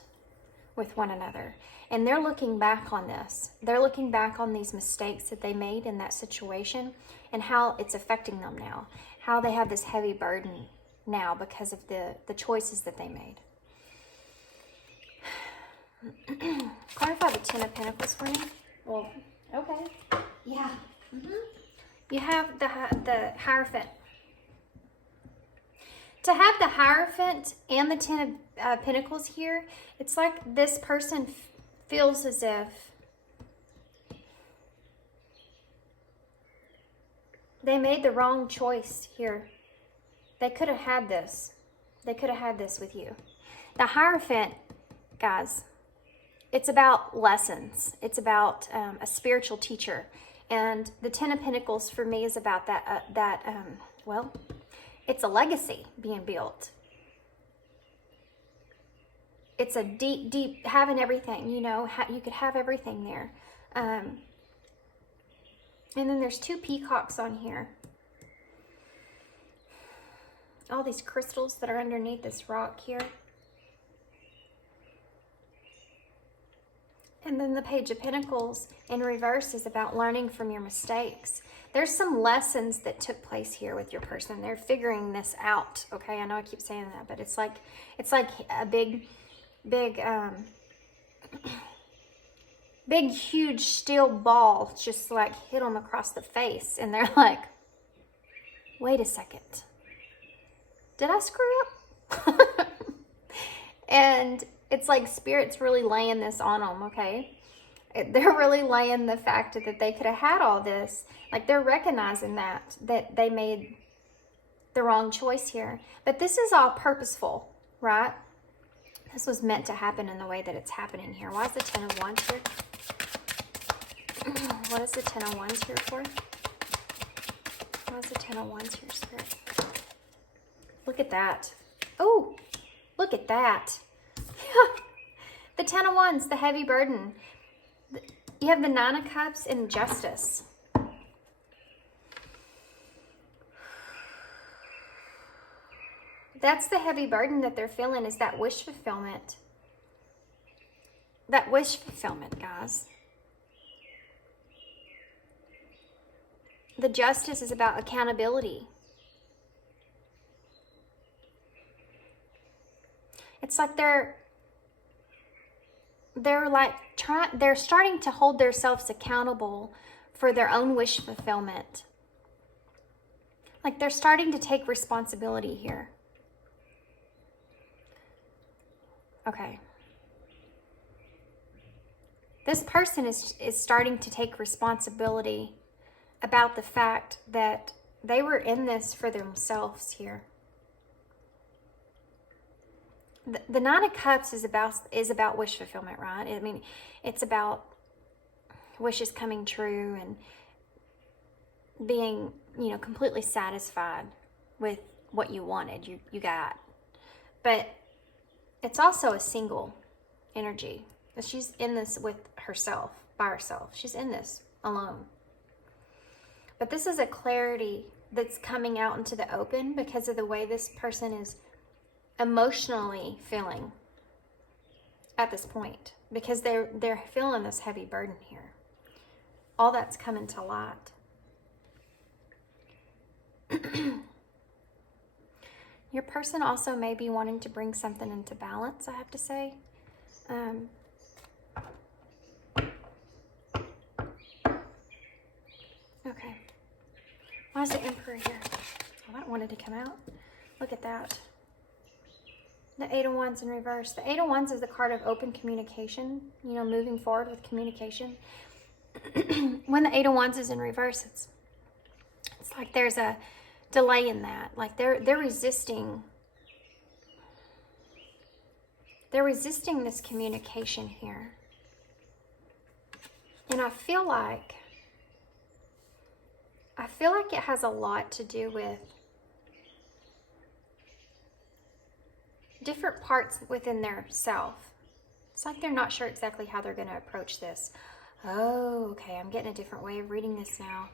with one another. And they're looking back on this. They're looking back on these mistakes that they made in that situation and how it's affecting them now. How they have this heavy burden now because of the choices that they made. Clarify the Ten of Pentacles for me. Well, okay. Yeah. You have the Hierophant. To have the Hierophant and the Ten of Pentacles here, it's like this person feels as if they made the wrong choice here. They could have had this. They could have had this with you. The Hierophant, guys, it's about lessons. It's about a spiritual teacher. And the Ten of Pentacles for me is about well, it's a legacy being built. It's a deep, having everything, you know, you could have everything there. And then there's 2 peacocks on here. All these crystals that are underneath this rock here. And then the Page of Pentacles in reverse is about learning from your mistakes. There's some lessons that took place here with your person. They're figuring this out. Okay, I know I keep saying that, but it's like a big, huge steel ball just like hit them across the face, and they're like, "Wait a second, did I screw up?" And it's like Spirit's really laying this on them, okay? They're really laying the fact that they could have had all this. Like, they're recognizing that they made the wrong choice here. But this is all purposeful, right? This was meant to happen in the way that it's happening here. Why is the 10 of Wands here? What is the 10 of Wands here for? Why is the 10 of Wands here, Spirit? Look at that. Oh, look at that. The 10 of Wands, the heavy burden. You have the 9 of Cups and Justice. That's the heavy burden that they're feeling, is that wish fulfillment. That wish fulfillment, guys. The Justice is about accountability. It's like they're starting to hold themselves accountable for their own wish fulfillment. Like they're starting to take responsibility here. Okay. This person is starting to take responsibility about the fact that they were in this for themselves here. The 9 of Cups is about wish fulfillment, right? I mean, it's about wishes coming true and being, you know, completely satisfied with what you wanted, you got. But it's also a single energy. She's in this with herself, by herself. She's in this alone. But this is a clarity that's coming out into the open because of the way this person is emotionally feeling at this point, because they're feeling this heavy burden here. All that's coming to light. Your person also may be wanting to bring something into balance, I have to say. Okay. Why is the Emperor here? Oh, that wanted to come out. Look at that. The 8 of Wands in reverse. The 8 of Wands is the card of open communication, you know, moving forward with communication. When the 8 of Wands is in reverse, it's like there's a delay in that. Like they're resisting. They're resisting this communication here. And I feel like it has a lot to do with different parts within their self. It's like they're not sure exactly how they're going to approach this. Oh, okay. I'm getting a different way of reading this now.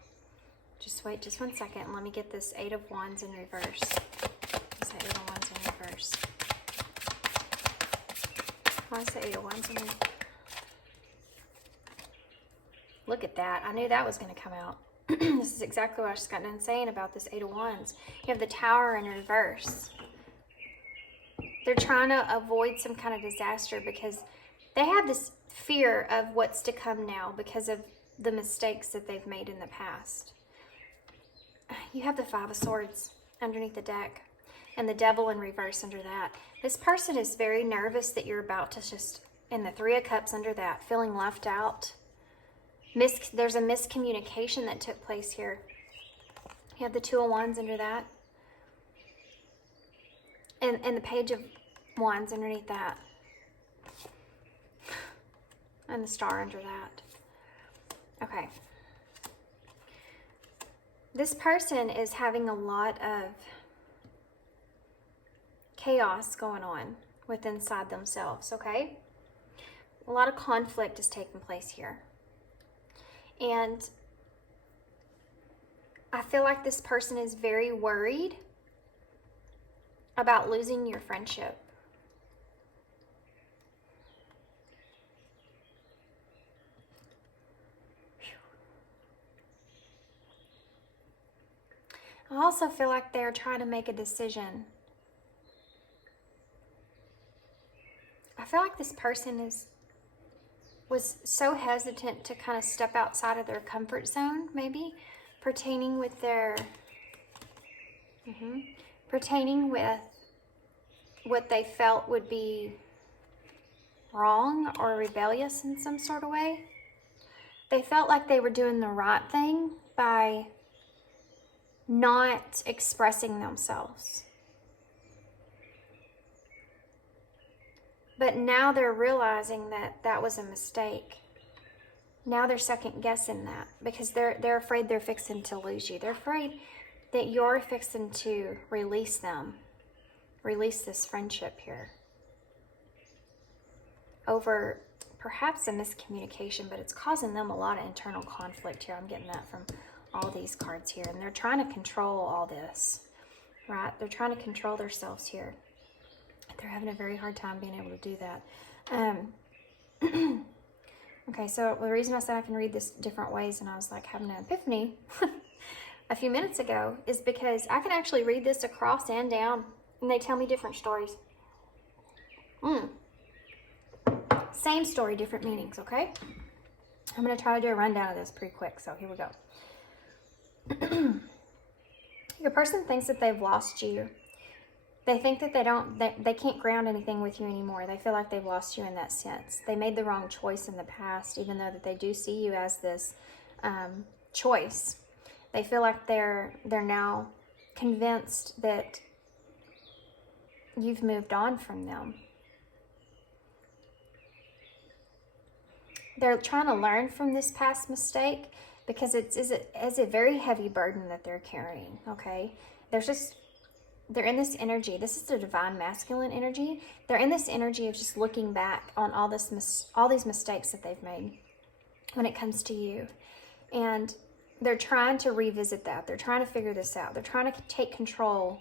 Just wait just 1 second. Let me get this 8 of Wands in reverse. This 8 of Wands in reverse. Why is the 8 of Wands in reverse? Look at that. I knew that was going to come out. This is exactly what I just got done saying about this 8 of Wands. You have the Tower in reverse. They're trying to avoid some kind of disaster because they have this fear of what's to come now because of the mistakes that they've made in the past. You have the 5 of Swords underneath the deck and the Devil in reverse under that. This person is very nervous that you're about to just, and the 3 of Cups under that, feeling left out. There's a miscommunication that took place here. You have the 2 of Wands under that. And the Page of Wands underneath that. And the Star under that. Okay. This person is having a lot of chaos going on inside themselves, okay? A lot of conflict is taking place here. And I feel like this person is very worried about losing your friendship. I also feel like they're trying to make a decision. I feel like this person was so hesitant to kind of step outside of their comfort zone, maybe, pertaining with what they felt would be wrong or rebellious in some sort of way. They felt like they were doing the right thing by not expressing themselves. But now they're realizing that that was a mistake. Now they're second guessing that because they're afraid they're fixing to lose you. They're afraid that you're fixing to release them. Release this friendship here. Over perhaps a miscommunication, but it's causing them a lot of internal conflict here. I'm getting that from all these cards here. And they're trying to control all this, right? They're trying to control themselves here. They're having a very hard time being able to do that. Okay, so the reason I said I can read this different ways and I was like having an epiphany a few minutes ago is because I can actually read this across and down and they tell me different stories. Same story, different meanings, okay? I'm going to try to do a rundown of this pretty quick, so here we go. Your person thinks that they've lost you. They think that they can't ground anything with you anymore. They feel like they've lost you in that sense. They made the wrong choice in the past, even though that they do see you as this choice. They feel like they're now convinced that you've moved on from them. They're trying to learn from this past mistake because it's a very heavy burden that they're carrying, okay? They're in this energy. This is the divine masculine energy. They're in this energy of just looking back on all these mistakes that they've made when it comes to you. And they're trying to revisit that. They're trying to figure this out. They're trying to take control.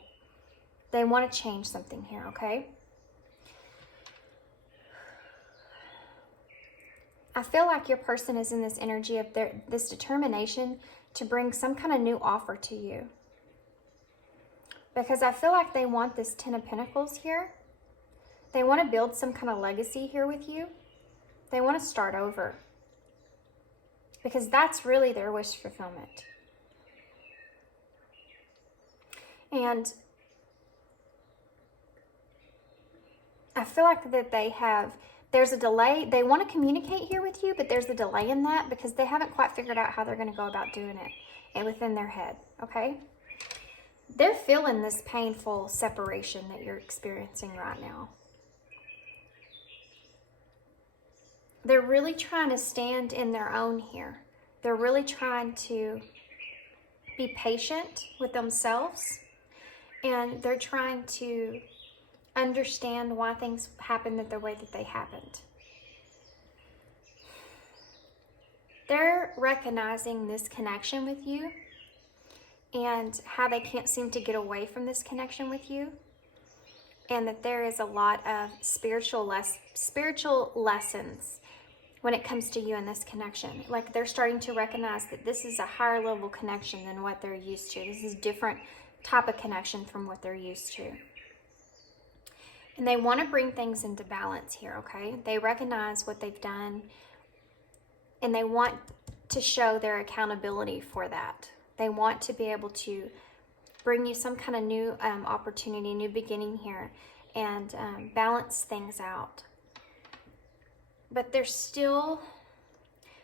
They want to change something here, okay? I feel like your person is in this energy of this determination to bring some kind of new offer to you. Because I feel like they want this 10 of Pentacles here. They want to build some kind of legacy here with you. They want to start over. Because that's really their wish fulfillment. And I feel like that there's a delay. They want to communicate here with you, but there's a delay in that because they haven't quite figured out how they're going to go about doing it and within their head, okay? They're feeling this painful separation that you're experiencing right now. They're really trying to stand in their own here. They're really trying to be patient with themselves, and they're trying to understand why things happened the way that they happened. They're recognizing this connection with you and how they can't seem to get away from this connection with you, and that there is a lot of spiritual lessons when it comes to you in this connection. Like they're starting to recognize that this is a higher level connection than what they're used to. This is a different type of connection from what they're used to. And they want to bring things into balance here, okay? They recognize what they've done and they want to show their accountability for that. They want to be able to bring you some kind of new opportunity, new beginning here, and balance things out. But they're still,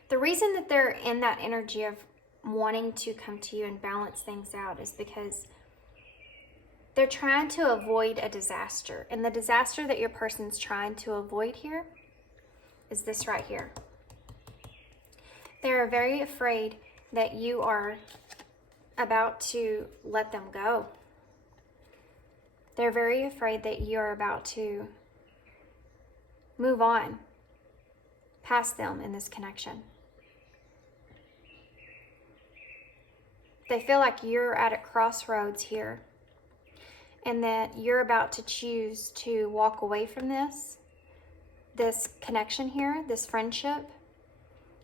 the reason that they're in that energy of wanting to come to you and balance things out is because they're trying to avoid a disaster. And the disaster that your person's trying to avoid here is this right here. They're very afraid that you are about to let them go. They're very afraid that you're about to move on past them in this connection. They feel like you're at a crossroads here and that you're about to choose to walk away from this connection here, this friendship,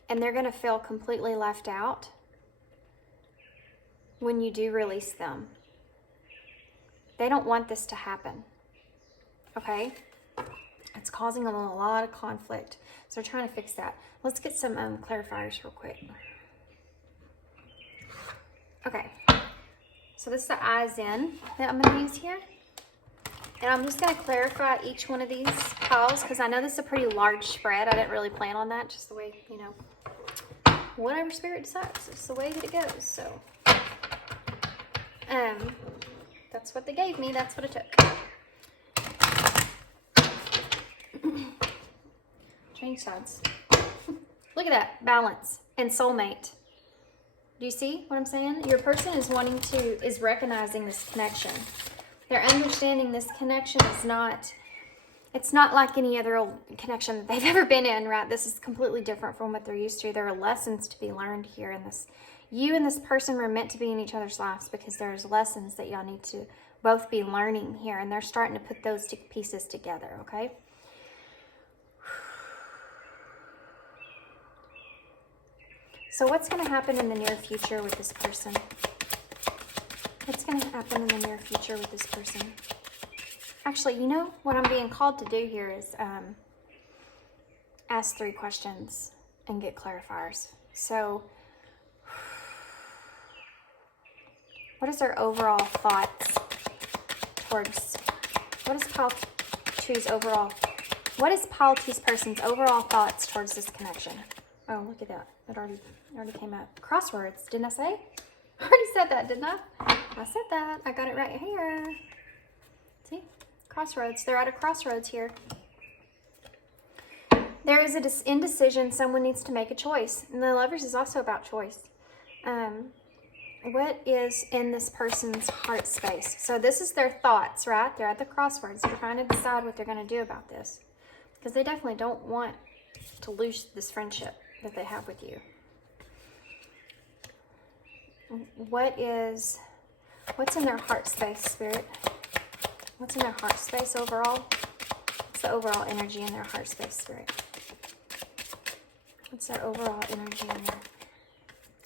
and they're going to feel completely left out when you do release them. They don't want this to happen, okay? It's causing them a lot of conflict, so they're trying to fix that. Let's get some clarifiers real quick. Okay, so this is the eyes in that I'm going to use here. And I'm just going to clarify each one of these piles because I know this is a pretty large spread. I didn't really plan on that, just the way, you know, whatever spirit decides. It's the way that it goes, so. That's what they gave me. That's what I took. Change sides. Look at that. Balance and soulmate. Do you see what I'm saying? Your person is recognizing this connection. They're understanding this connection is not, it's not like any other old connection that they've ever been in, right? This is completely different from what they're used to. There are lessons to be learned here in this. You and this person were meant to be in each other's lives because there's lessons that y'all need to both be learning here, and they're starting to put those two pieces together, okay? So what's going to happen in the near future with this person? What's going to happen in the near future with this person? Actually, you know what I'm being called to do here is ask 3 questions and get clarifiers. So what is their overall thoughts towards, what is Pile 2's person's overall thoughts towards this connection? Oh, look at that. It already came up. Crosswords, didn't I say? I already said that, didn't I? I said that. I got it right here. See? Crossroads. They're at a crossroads here. There is an indecision. Someone needs to make a choice. And the Lovers is also about choice. What is in this person's heart space? So this is their thoughts, right? They're at the crossroads. They're trying to decide what they're going to do about this. Because they definitely don't want to lose this friendship that they have with you. What's in their heart space, Spirit? What's in their heart space overall? What's the overall energy in their heart space, Spirit? What's their overall energy in their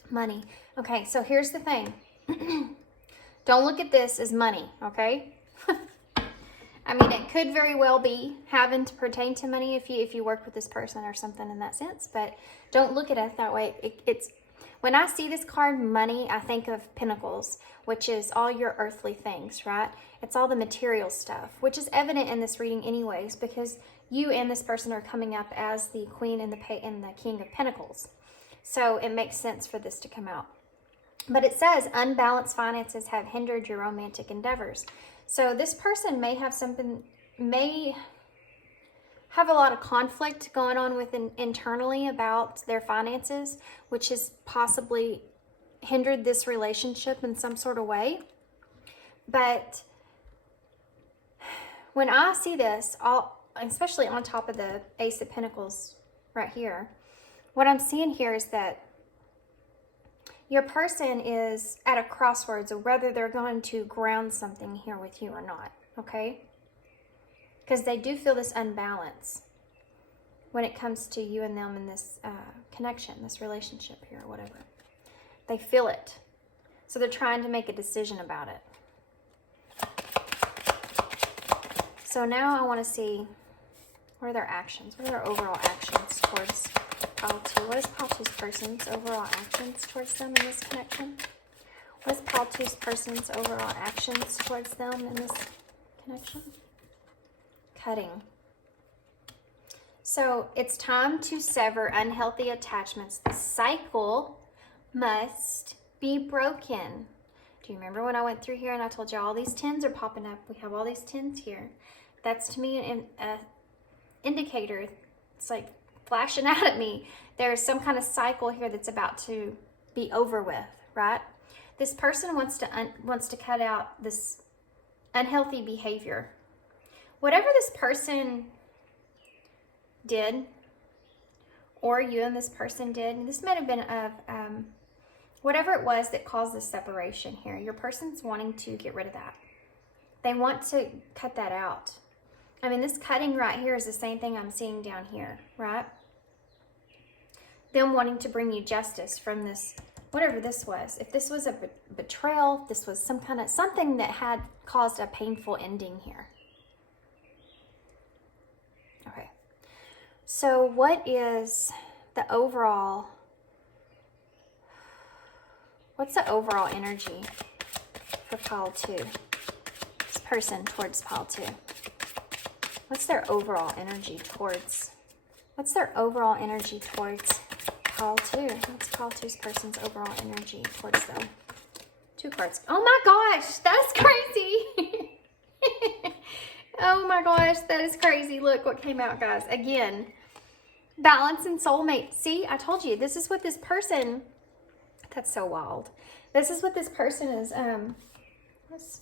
money? Okay, so here's the thing. Don't look at this as money, okay? I mean, it could very well be having to pertain to money if you work with this person or something in that sense, but don't look at it that way. It's when I see this card, money, I think of Pentacles, which is all your earthly things, right? It's all the material stuff, which is evident in this reading anyways, because you and this person are coming up as the Queen and the King of Pentacles. So it makes sense for this to come out. But it says, unbalanced finances have hindered your romantic endeavors. So this person may have a lot of conflict going on internally about their finances, which has possibly hindered this relationship in some sort of way. But when I see this, especially on top of the Ace of Pentacles right here, what I'm seeing here is that your person is at a crossroads of whether they're going to ground something here with you or not, okay? Because they do feel this unbalance when it comes to you and them in this connection, this relationship here, or whatever. They feel it. So they're trying to make a decision about it. So now I want to see, what are their actions? What are their overall actions towards Pile 2? What is Pile 2's person's overall actions towards them in this connection? What is Pile 2's person's overall actions towards them in this connection? Cutting. So it's time to sever unhealthy attachments. The cycle must be broken. Do you remember when I went through here and I told you all these 10s are popping up? We have all these 10s here. That's to me an indicator. It's like flashing out at me. There's some kind of cycle here that's about to be over with, right? This person wants to cut out this unhealthy behavior. Whatever this person did, or you and this person did, this might have been of whatever it was that caused this separation here. Your person's wanting to get rid of that. They want to cut that out. I mean, this cutting right here is the same thing I'm seeing down here, right? Them wanting to bring you justice from this, whatever this was. If this was a betrayal, if this was something that had caused a painful ending here. Okay. So what is the overall, what's the overall energy for Pile 2? This person towards Pile 2. What's their overall energy towards, Pile 2? What's Pile 2's person's overall energy towards them? 2 2 cards. Oh my gosh, that's crazy. Oh my gosh, that is crazy. Look what came out, guys. Again, balance and soulmate. See, I told you, this is what this person, that's so wild. This is what this person is, this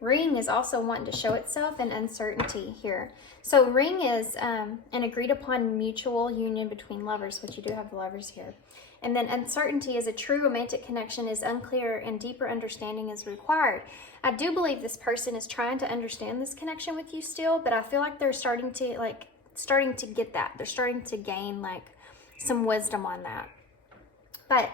ring is also wanting to show itself, and uncertainty here. So ring is an agreed upon mutual union between lovers, which you do have the lovers here. And then uncertainty is a true romantic connection is unclear and deeper understanding is required. I do believe this person is trying to understand this connection with you still, but I feel like they're starting to get that. They're starting to gain like some wisdom on that. But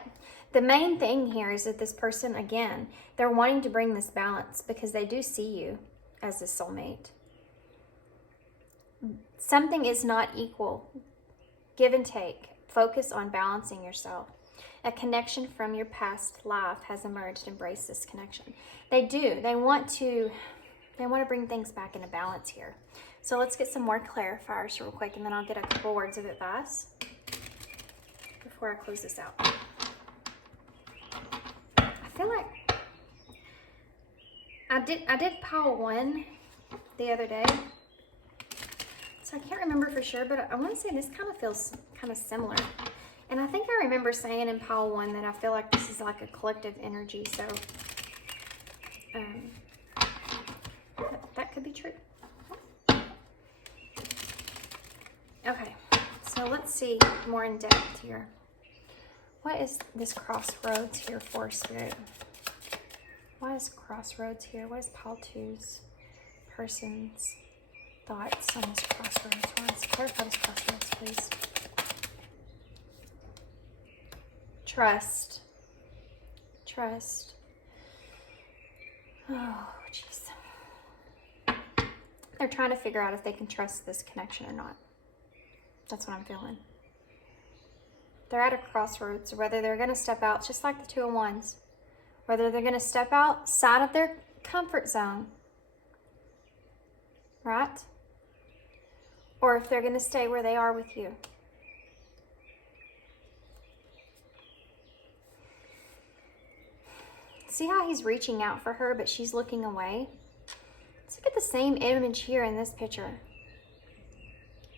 the main thing here is that this person, again, they're wanting to bring this balance because they do see you as a soulmate. Something is not equal. Give and take. Focus on balancing yourself. A connection from your past life has emerged. Embrace this connection. They do. They want to bring things back into balance here. So let's get some more clarifiers real quick, and then I'll get a couple words of advice before I close this out. I feel like I did pile 1 the other day. So I can't remember for sure, but I want to say this kind of feels kind of similar. And I think I remember saying in pile 1 that I feel like this is like a collective energy. So that could be true. Okay, so let's see more in depth here. What is this crossroads here for, Spirit? Why is crossroads here? What is pile 2's person's thoughts on this crossroads? Clarify this crossroads, please. Trust. Trust. Oh, jeez. They're trying to figure out if they can trust this connection or not. That's what I'm feeling. They're at a crossroads, whether they're going to step out, just like the 2 of Wands, whether they're going to step outside of their comfort zone, right? Or if they're going to stay where they are with you. See how he's reaching out for her, but she's looking away? Let's look at the same image here in this picture.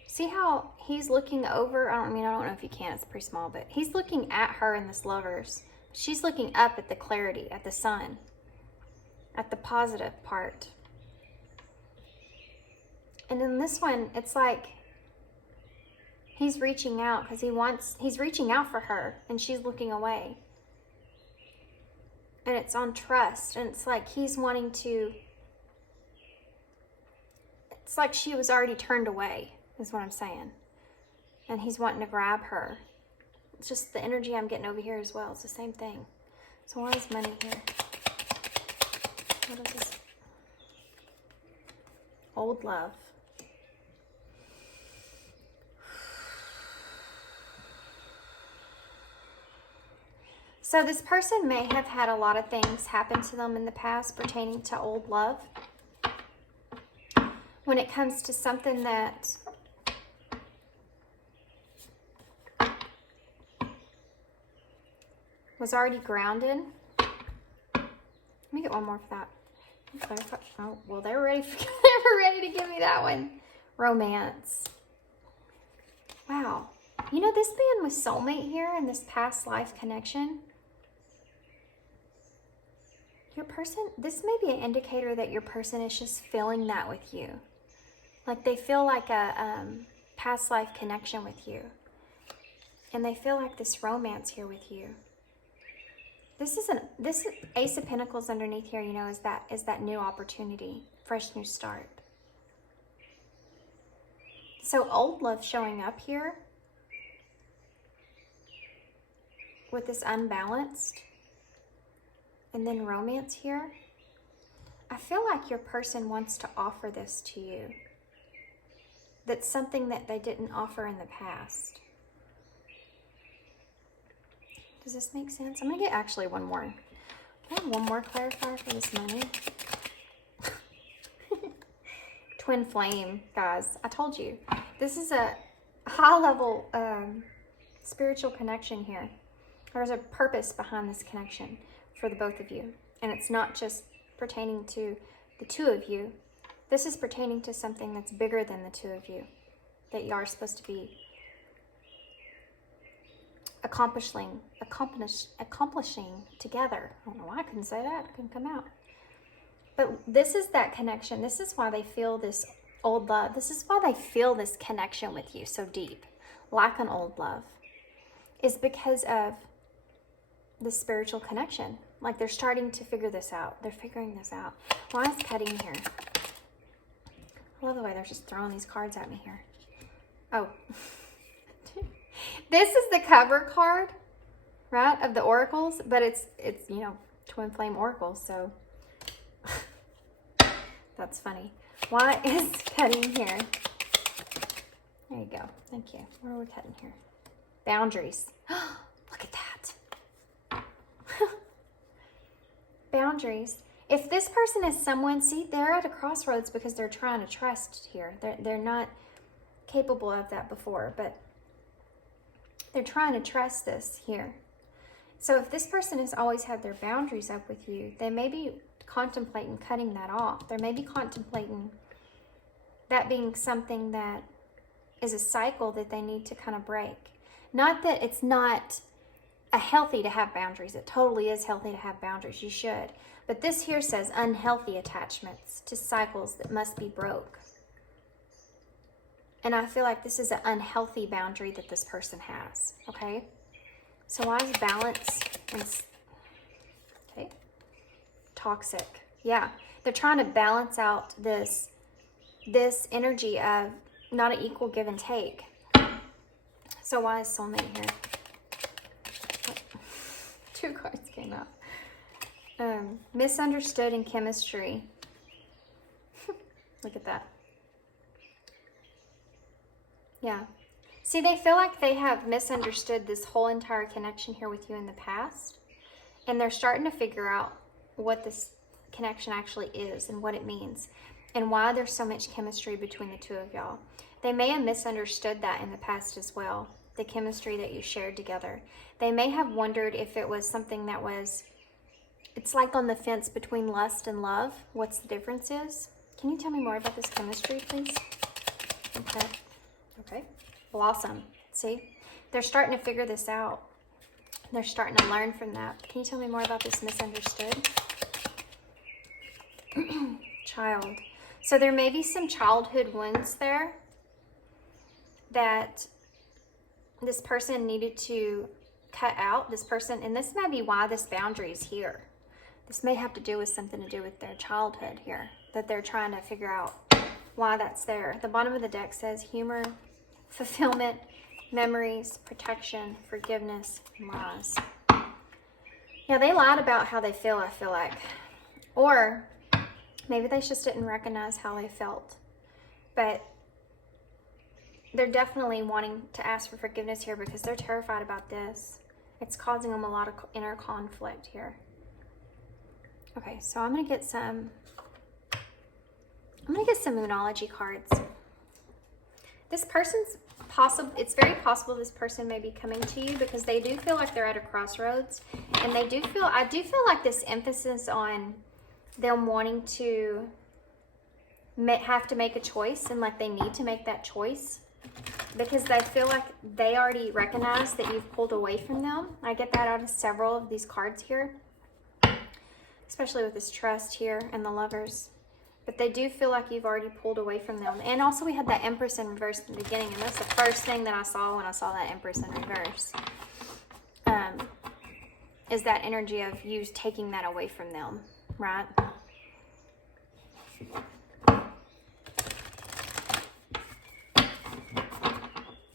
See how he's looking over? I don't know if you can, it's pretty small, but he's looking at her in this lovers. She's looking up at the clarity, at the sun, at the positive part. And in this one, it's like he's reaching out because he's reaching out for her and she's looking away. And it's on trust. And it's like he's wanting to, it's like she was already turned away, is what I'm saying. And he's wanting to grab her. It's just the energy I'm getting over here as well. It's the same thing. So why is money here? What is this? Old love. So this person may have had a lot of things happen to them in the past pertaining to old love. When it comes to something that was already grounded. Let me get one more for that. Oh, well, they were ready to give me that one. Romance. Wow. You know, this man was soulmate here in this past life connection. Your person, this may be an indicator that your person is just feeling that with you. Like they feel like a past life connection with you. And they feel like this romance here with you. This Ace of Pentacles underneath here, you know, is that new opportunity, fresh new start. So old love showing up here with this unbalanced, and then romance here. I feel like your person wants to offer this to you. That's something that they didn't offer in the past. Does this make sense? I'm going to get actually one more. Can I have one more clarifier for this money? Twin flame, guys. I told you. This is a high-level spiritual connection here. There's a purpose behind this connection. for the both of you. And it's not just pertaining to the two of you. This is pertaining to something that's bigger than the two of you, that you are supposed to be accomplishing together. I don't know why I couldn't say that. It couldn't come out. But this is that connection. This is why they feel this old love. This is why they feel this connection with you so deep, like an old love, is because of the spiritual connection. Like they're starting to figure this out. They're figuring this out. Why is cutting here? I love the way they're just throwing these cards at me here. Oh. This is the cover card, right, of the oracles, but it's you know, twin flame oracles, so that's funny. Why is cutting here? There you go. Thank you. Where are we cutting here? Boundaries. Look at that. Boundaries. If this person is someone, see, they're at a crossroads because they're trying to trust here. They're not capable of that before, but they're trying to trust this here. So if this person has always had their boundaries up with you, they may be contemplating cutting that off. They may be contemplating that being something that is a cycle that they need to kind of break. Not that it's not healthy to have boundaries. It totally is healthy to have boundaries. You should. But this here says unhealthy attachments to cycles that must be broke. And I feel like this is an unhealthy boundary that this person has, okay? So why is balance and, okay, toxic? Yeah, they're trying to balance out this energy of not an equal give and take. So why is soulmate here? Two cards came out. Misunderstood in chemistry. Look at that. Yeah. See, they feel like they have misunderstood this whole entire connection here with you in the past. And they're starting to figure out what this connection actually is and what it means. And why there's so much chemistry between the two of y'all. They may have misunderstood that in the past as well. The chemistry that you shared together. They may have wondered if it was something that was, it's like on the fence between lust and love. What's the difference is? Can you tell me more about this chemistry, please? Okay. Okay. Blossom. See? They're starting to figure this out. They're starting to learn from that. Can you tell me more about this misunderstood? Child. So there may be some childhood wounds there that this person needed to cut out. This person, and this may be why this boundary is here. This may have to do with something to do with their childhood here, that they're trying to figure out why that's there. The bottom of the deck says humor, fulfillment, memories, protection, forgiveness, and lies. Yeah, they lied about how they feel, I feel like. Or maybe they just didn't recognize how they felt. But they're definitely wanting to ask for forgiveness here because they're terrified about this. It's causing them a lot of inner conflict here. Okay, so I'm going to get some Moonology cards. This person's possible, it's very possible this person may be coming to you because they do feel like they're at a crossroads. And I do feel like this emphasis on them wanting to have to make a choice, and like they need to make that choice because they feel like they already recognize that you've pulled away from them. I get that out of several of these cards here, especially with this trust here and the Lovers. But they do feel like you've already pulled away from them. And also we had that Empress in reverse in the beginning, and that's the first thing that I saw when I saw that Empress in reverse. Is that energy of you taking that away from them, right?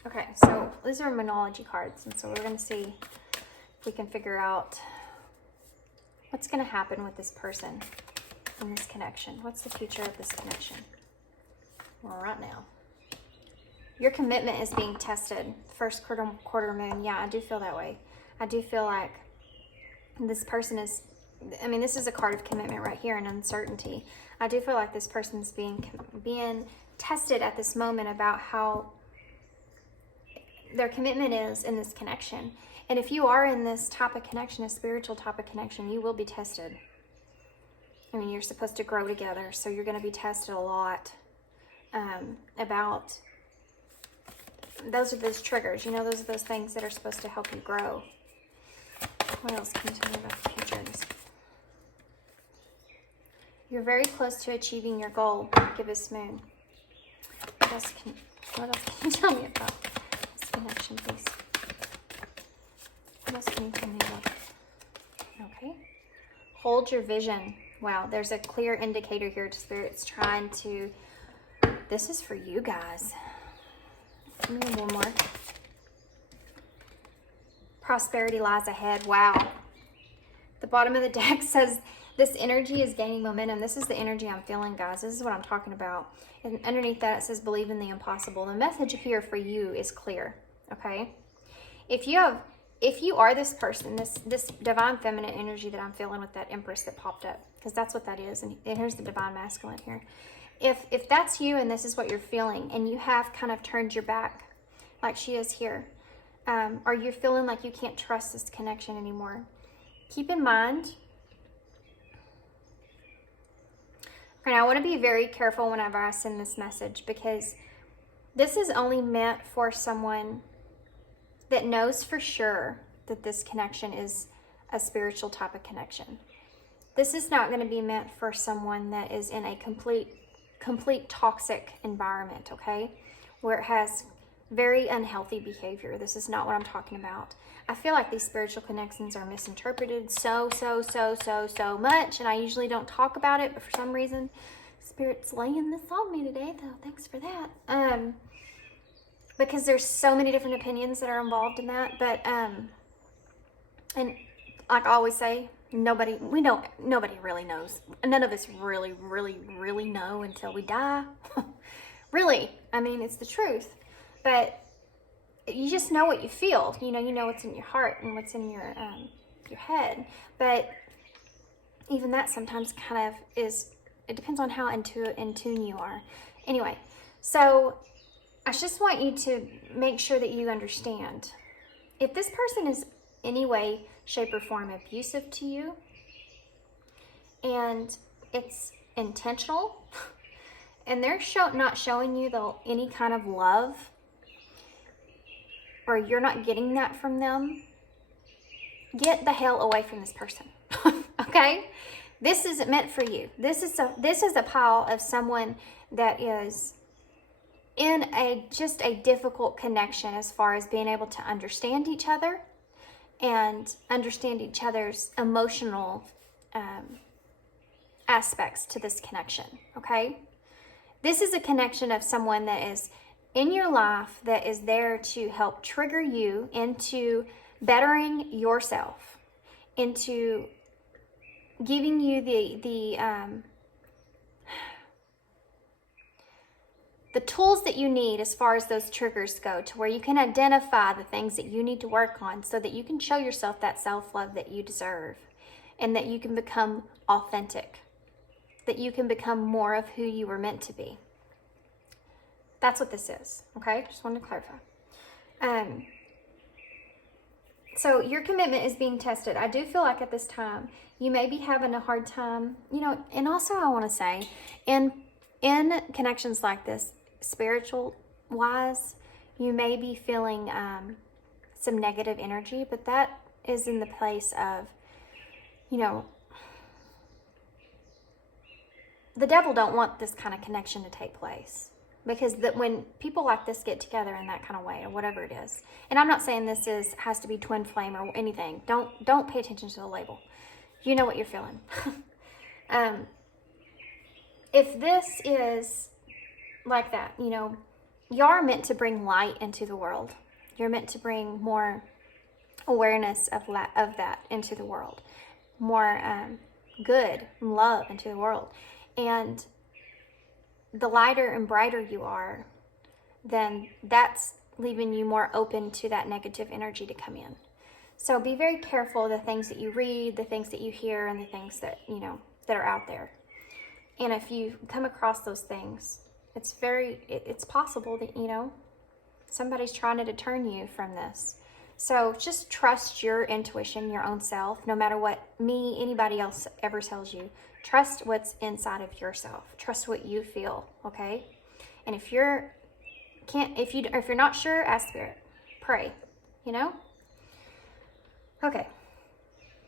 Okay, so these are Moonology cards, and so we're going to see if we can figure out what's going to happen with this person in this connection. What's the future of this connection? Well, right now, your commitment is being tested. First quarter moon. Yeah, I do feel that way. I do feel like this person is, I mean, this is a card of commitment right here and uncertainty. I do feel like this person's being tested at this moment about how, their commitment is in this connection. And if you are in this type of connection, a spiritual type of connection, you will be tested. I mean, you're supposed to grow together, so you're going to be tested a lot about, those are those triggers, you know, those are those things that are supposed to help you grow. What else can you tell me about the future? You're very close to achieving your goal, gibbous moon. What else can you tell me about this connection, please? What else can you tell me about? Okay. Hold your vision. Wow, there's a clear indicator here to Spirit's trying to, this is for you guys. Give me one more. Prosperity lies ahead. Wow. The bottom of the deck says this energy is gaining momentum. This is the energy I'm feeling, guys. This is what I'm talking about. And underneath that, it says believe in the impossible. The message here for you is clear, okay? If you are this person, this divine feminine energy that I'm feeling with that Empress that popped up, because that's what that is, and here's the divine masculine here. If that's you and this is what you're feeling, and you have kind of turned your back, like she is here, or you're feeling like you can't trust this connection anymore, keep in mind, and I want to be very careful whenever I send this message, because this is only meant for someone that knows for sure that this connection is a spiritual type of connection. This is not going to be meant for someone that is in a complete toxic environment, okay? Where it has very unhealthy behavior. This is not what I'm talking about. I feel like these spiritual connections are misinterpreted so much, and I usually don't talk about it, but for some reason, Spirit's laying this on me today, though. Thanks for that. Because there's so many different opinions that are involved in that, but and like I always say, nobody really knows. None of us really know until we die. Really, I mean, it's the truth. But you just know what you feel. You know what's in your heart and what's in your head. But even that sometimes kind of is, it depends on how in tune you are. Anyway, so I just want you to make sure that you understand. If this person is any way, shape, or form abusive to you, and it's intentional, and they're not showing you any kind of love, or you're not getting that from them, get the hell away from this person. Okay? This isn't meant for you. This is a pile of someone that is in just a difficult connection as far as being able to understand each other and understand each other's emotional aspects to this connection, okay? This is a connection of someone that is in your life that is there to help trigger you into bettering yourself, into giving you the tools that you need as far as those triggers go, to where you can identify the things that you need to work on so that you can show yourself that self-love that you deserve, and that you can become authentic, that you can become more of who you were meant to be. That's what this is, okay? Just wanted to clarify. So your commitment is being tested. I do feel like at this time, you may be having a hard time, and also I want to say, in connections like this, spiritual wise, you may be feeling some negative energy, but that is in the place of, the devil don't want this kind of connection to take place. Because when people like this get together in that kind of way, or whatever it is, and I'm not saying this has to be twin flame or anything. Don't pay attention to the label. You know what you're feeling. If this is like that, you are meant to bring light into the world. You're meant to bring more awareness of that into the world, more good and love into the world, and the lighter and brighter you are, then that's leaving you more open to that negative energy to come in. So be very careful of the things that you read, the things that you hear, and the things that, that are out there. And if you come across those things, it's possible that, Somebody's trying to deter you from this. So just trust your intuition, your own self, no matter what anybody else ever tells you. Trust what's inside of yourself. Trust what you feel, okay? And if you're not sure, ask Spirit. Pray, you know? Okay.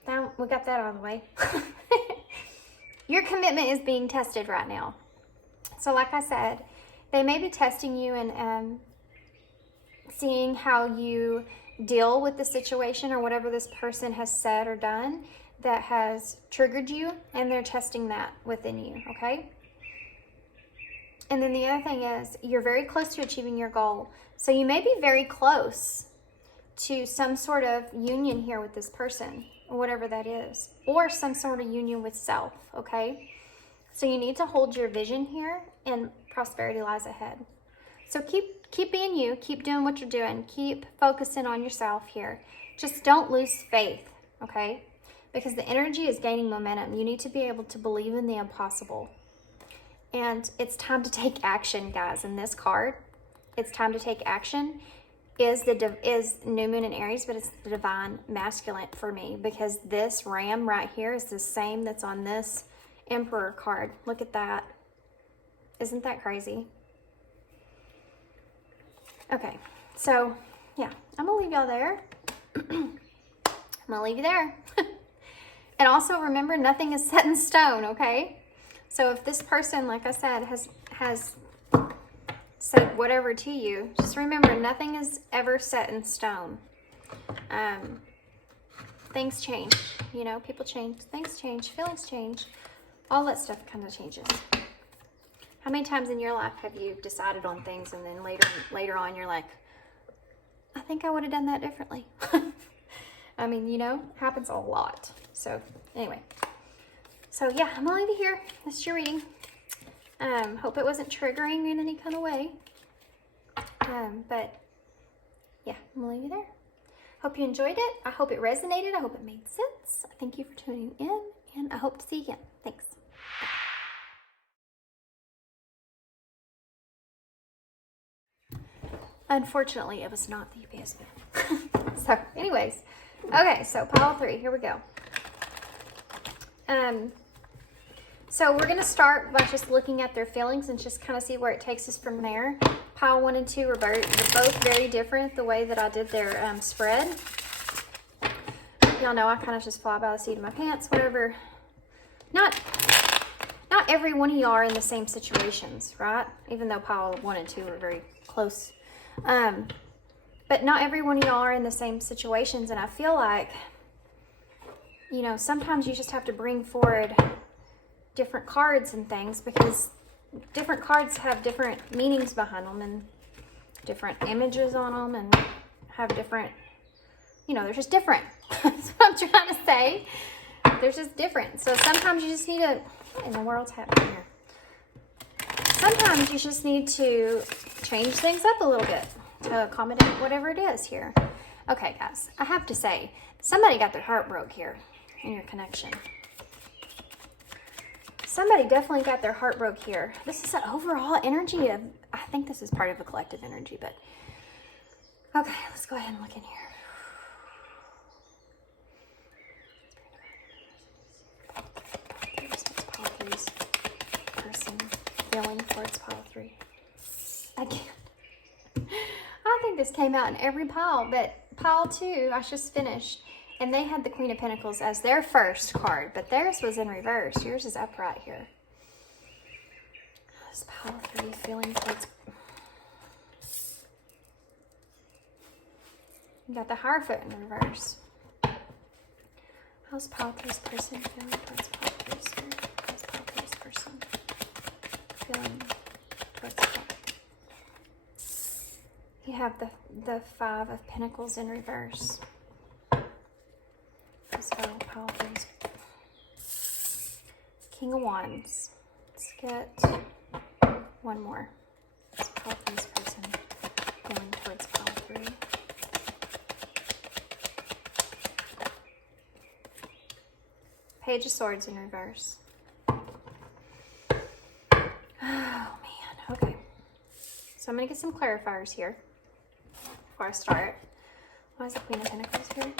Now we got that out of the way. Your commitment is being tested right now. So like I said, they may be testing you and seeing how you deal with the situation or whatever this person has said or done that has triggered you, and they're testing that within you, okay? And then the other thing is, you're very close to achieving your goal. So you may be very close to some sort of union here with this person, or whatever that is, or some sort of union with self, okay? So you need to hold your vision here, and prosperity lies ahead. So keep being you, keep doing what you're doing, keep focusing on yourself here. Just don't lose faith, okay? Because the energy is gaining momentum. You need to be able to believe in the impossible. And it's time to take action, guys. In this card, it's time to take action is New Moon in Aries, but it's the divine masculine for me, because this ram right here is the same that's on this Emperor card. Look at that. Isn't that crazy? Okay, so yeah, I'm gonna leave y'all there. I'm gonna leave you there. And also remember, nothing is set in stone, okay? So if this person, like I said, has said whatever to you, just remember, nothing is ever set in stone. Things change, you know, people change, things change, feelings change, all that stuff kind of changes. How many times in your life have you decided on things and then later on you're like, I think I would have done that differently? I mean, you know, happens a lot. So anyway, so yeah, I'm gonna leave you here. This is your reading. Hope it wasn't triggering in any kind of way. But yeah, I'm gonna leave you there. Hope you enjoyed it. I hope it resonated. I hope it made sense. Thank you for tuning in, and I hope to see you again. Thanks. Unfortunately, it was not the UPS bill. So anyways, okay, so pile 3, here we go. So we're going to start by just looking at their feelings and just kind of see where it takes us from there. Pile 1 and 2 are both very different the way that I did their spread. Y'all know I kind of just fly by the seat of my pants, whatever. Not every one of y'all are in the same situations, right? Even though pile 1 and 2 are very close. But not every one of y'all are in the same situations, and I feel like, you know, sometimes you just have to bring forward different cards and things, because different cards have different meanings behind them and different images on them and have different, you know, they're just different. That's what I'm trying to say. They're just different. So sometimes you just need to, what in the world's happening here? Sometimes you just need to change things up a little bit to accommodate whatever it is here. Okay, guys, I have to say, somebody got their heart broke here in your connection. Somebody definitely got their heart broke here. This is an overall energy of, I think this is part of a collective energy, but okay, let's go ahead and look in here. Person feeling towards pile 3. I can't. I think this came out in every pile, but pile 2, I just finished, and they had the Queen of Pentacles as their first card, but theirs was in reverse. Yours is upright here. This pile 3 feeling towards. You got the Hierophant in reverse. How's pile 3's person feeling towards pile 3's spirit? How's pile 3's person feeling towards pile? You have the 5 of Pentacles in reverse. Let's go, pile 3's King of Wands. Let's get one more. Let's pile 3's person going towards pile 3. Page of Swords in reverse. Oh man, okay. So I'm gonna get some clarifiers here. before I start. Why is the Queen of Pentacles here?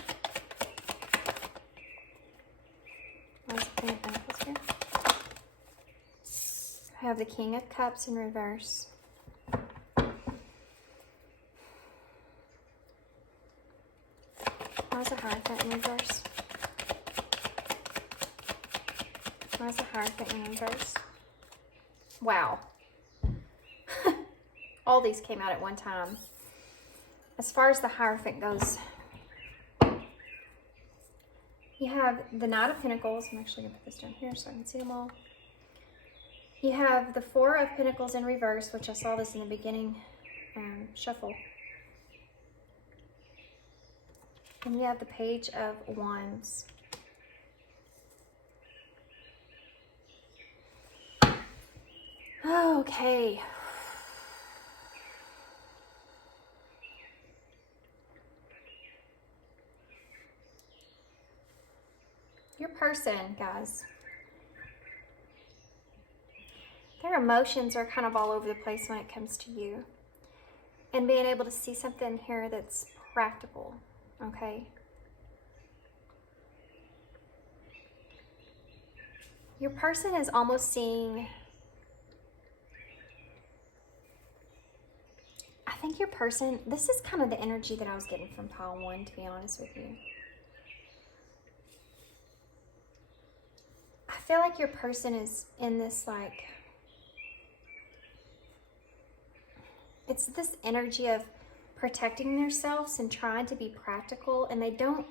Why is the Queen of Pentacles here? I have the King of Cups in reverse. Why is the Hierophant in reverse? Why is the Hierophant in reverse? Wow. All these came out at one time. As far as the Hierophant goes, you have the Knight of Pentacles. I'm actually going to put this down here so I can see them all. You have the Four of Pentacles in reverse, which I saw this in the beginning shuffle. And you have the Page of Wands. Okay. Your person, guys, their emotions are kind of all over the place when it comes to you. And being able to see something here that's practical, okay? Your person is almost seeing, I think your person, this is kind of the energy that I was getting from pile 1, to be honest with you. I feel like your person is in this, like, it's this energy of protecting themselves and trying to be practical, and they don't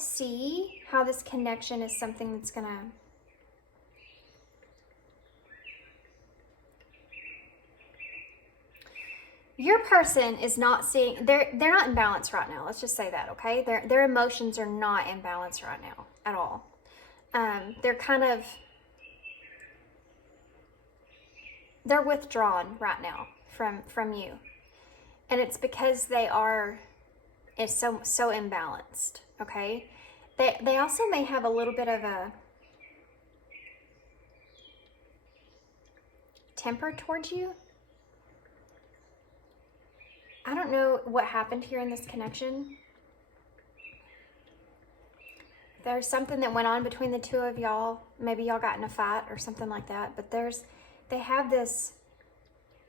see how this connection is something that's gonna your person is not seeing, they're not in balance right now. Let's just say that, okay? Their emotions are not in balance right now at all. They're kind of, they're withdrawn right now from you. And it's because it's so imbalanced, okay? They also may have a little bit of a temper towards you. I don't know what happened here in this connection. There's something that went on between the two of y'all. Maybe y'all got in a fight or something like that. But they have this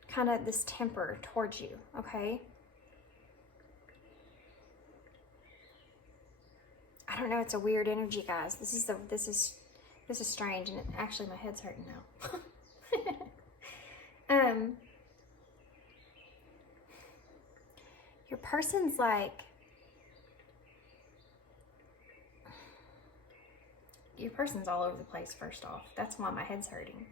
kind of this temper towards you, okay? I don't know. It's a weird energy, guys. This is strange, and actually my head's hurting now. Your person's like, your person's all over the place, first off. That's why my head's hurting.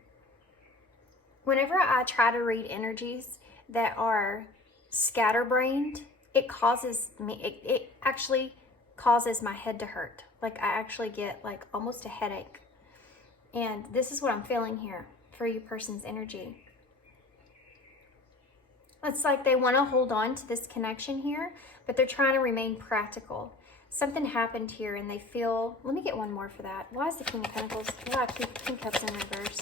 Whenever I try to read energies that are scatterbrained, it causes me, it actually causes my head to hurt. Like, I actually get like almost a headache. And this is what I'm feeling here for your person's energy. It's like they want to hold on to this connection here, but they're trying to remain practical. Something happened here and they feel, let me get one more for that. Why is the King of Pentacles, why King of Cups in reverse?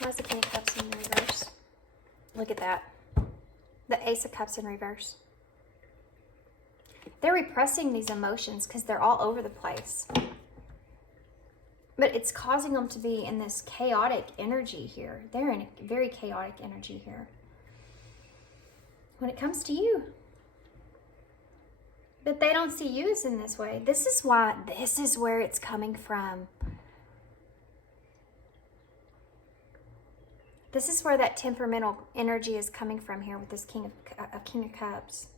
Why is the King of Cups in reverse? Look at that. The Ace of Cups in reverse. They're repressing these emotions because they're all over the place. But it's causing them to be in this chaotic energy here. They're in a very chaotic energy here when it comes to you. But they don't see you as in this way. This is why, this is where it's coming from. This is where that temperamental energy is coming from here with this King of Cups.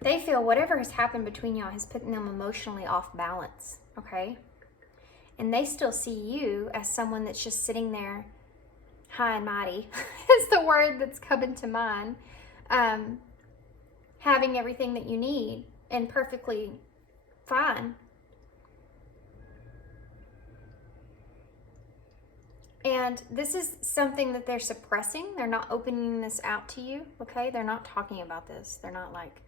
They feel whatever has happened between y'all has put them emotionally off balance, okay? And they still see you as someone that's just sitting there, high and mighty is the word that's coming to mind, having everything that you need and perfectly fine. And this is something that they're suppressing. They're not opening this out to you, okay? They're not talking about this. They're not like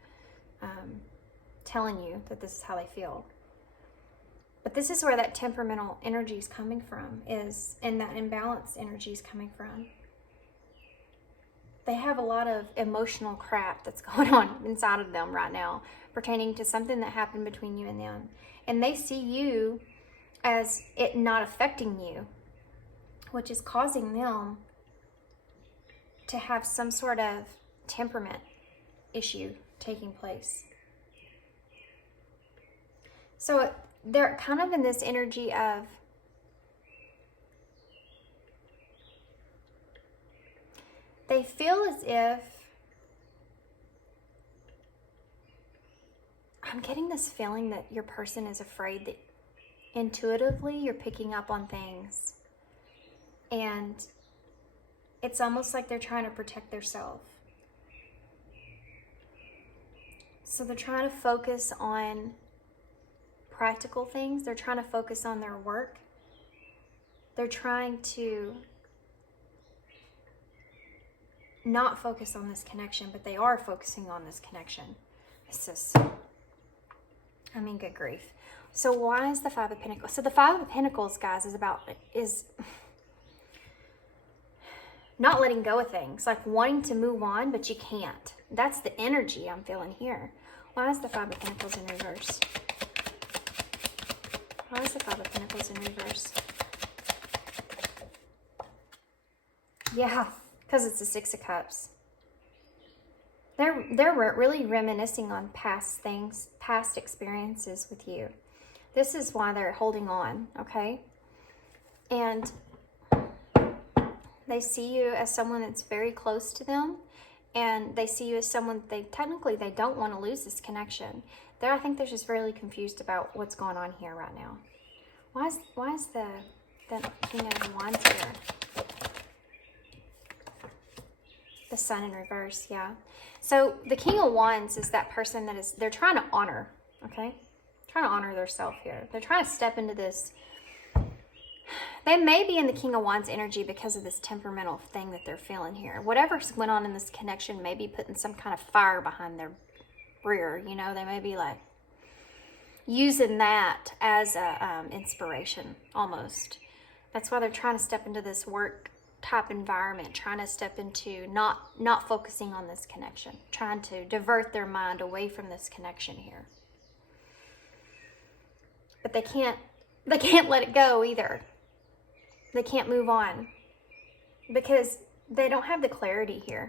telling you that this is how they feel. But this is where that temperamental energy is coming from, and that imbalanced energy is coming from. they have a lot of emotional crap that's going on inside of them right now, pertaining to something that happened between you and them. And they see you as it not affecting you, which is causing them to have some sort of temperament issue taking place. So they're kind of in this energy of they feel as if, I'm getting this feeling that your person is afraid that intuitively you're picking up on things, and it's almost like they're trying to protect themselves. So they're trying to focus on practical things. They're trying to focus on their work. They're trying to not focus on this connection, but they are focusing on this connection. It's just, I mean, good grief. So why is the Five of Pentacles? So the Five of Pentacles, guys, is not letting go of things, like wanting to move on, but you can't. That's the energy I'm feeling here. Why is the Five of Pentacles in reverse? Why is the Five of Pentacles in reverse? Yeah, because it's the Six of Cups. They're really reminiscing on past things, past experiences with you. This is why they're holding on, okay? And they see you as someone that's very close to them, and they see you as someone they don't want to lose this connection. I think they're just really confused about what's going on here right now. Why is the King of Wands here? The Sun in reverse, yeah. So the King of Wands is that person that they're trying to honor, okay? Trying to honor themselves here. They're trying to step into this. They may be in the King of Wands energy because of this temperamental thing that they're feeling here. Whatever's went on in this connection may be putting some kind of fire behind their rear, you know? They may be like using that as a inspiration, almost. That's why they're trying to step into this work type environment, trying to step into not focusing on this connection, trying to divert their mind away from this connection here. But they can't let it go either. They can't move on because they don't have the clarity here.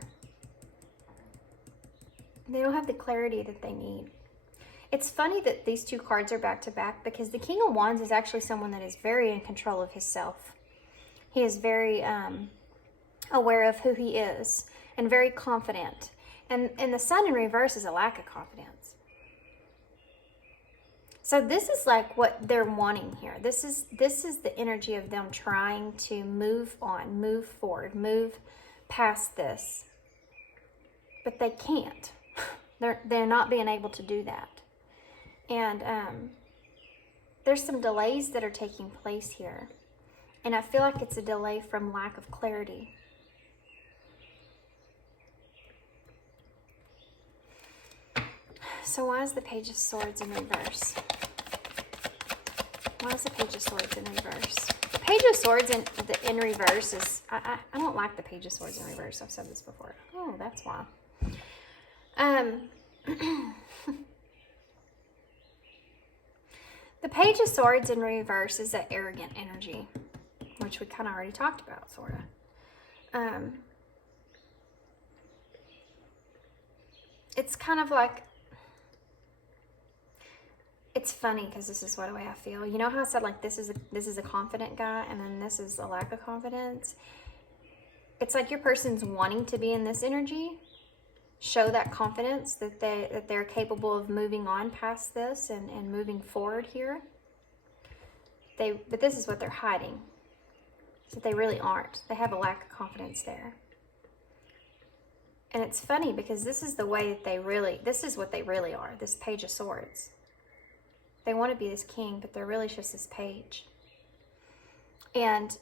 They don't have the clarity that they need. It's funny that these two cards are back to back because the King of Wands is actually someone that is very in control of himself. He is very aware of who he is and very confident. And the Sun in reverse is a lack of confidence. So this is like what they're wanting here. This is the energy of them trying to move on, move forward, move past this. But they can't. They're not being able to do that. And there's some delays that are taking place here. And I feel like it's a delay from lack of clarity. So why is the Page of Swords in reverse? Why is the Page of Swords in reverse? The Page of Swords in reverse is... I don't like the Page of Swords in reverse. I've said this before. Oh, that's why. The Page of Swords in reverse is that arrogant energy, which we kind of already talked about, sort of. It's kind of like... It's funny because this is the way I feel. You know how I said like this is a confident guy and then this is a lack of confidence? It's like your person's wanting to be in this energy, show that confidence that they're capable of moving on past this and moving forward here. But this is what they're hiding. So they really aren't. They have a lack of confidence there. And it's funny because this is the way that this is what they really are, this Page of Swords. They want to be this king, but they're really just this page. And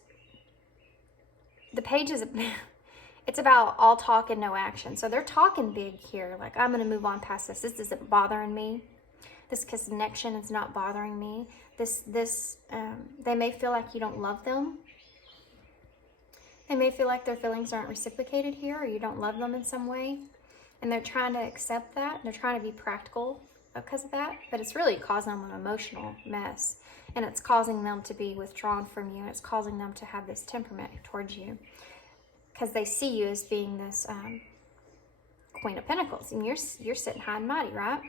the page is, it's about all talk and no action. So they're talking big here. Like, I'm going to move on past this. This isn't bothering me. This connection is not bothering me. They may feel like you don't love them. They may feel like their feelings aren't reciprocated here, or you don't love them in some way. And they're trying to accept that. They're trying to be practical because of that. But it's really causing them an emotional mess. And it's causing them to be withdrawn from you. And it's causing them to have this temperament towards you. Because they see you as being this Queen of Pentacles. And you're sitting high and mighty, right?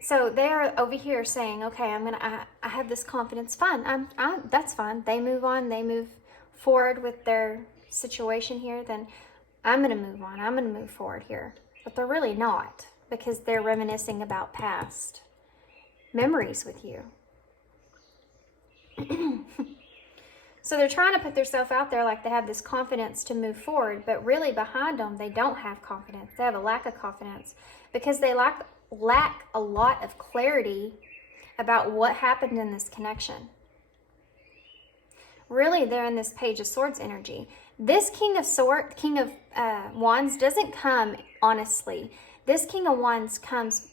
So they're over here saying, okay, I have this confidence. Fine, that's fine. They move on. They move forward with their situation here. Then I'm going to move on. I'm going to move forward here. But they're really not, because they're reminiscing about past memories with you. So they're trying to put themselves out there like they have this confidence to move forward, but really behind them, they don't have confidence. They have a lack of confidence because they lack a lot of clarity about what happened in this connection. Really, they're in this Page of Swords energy. This King of Wands doesn't come honestly. This King of Wands comes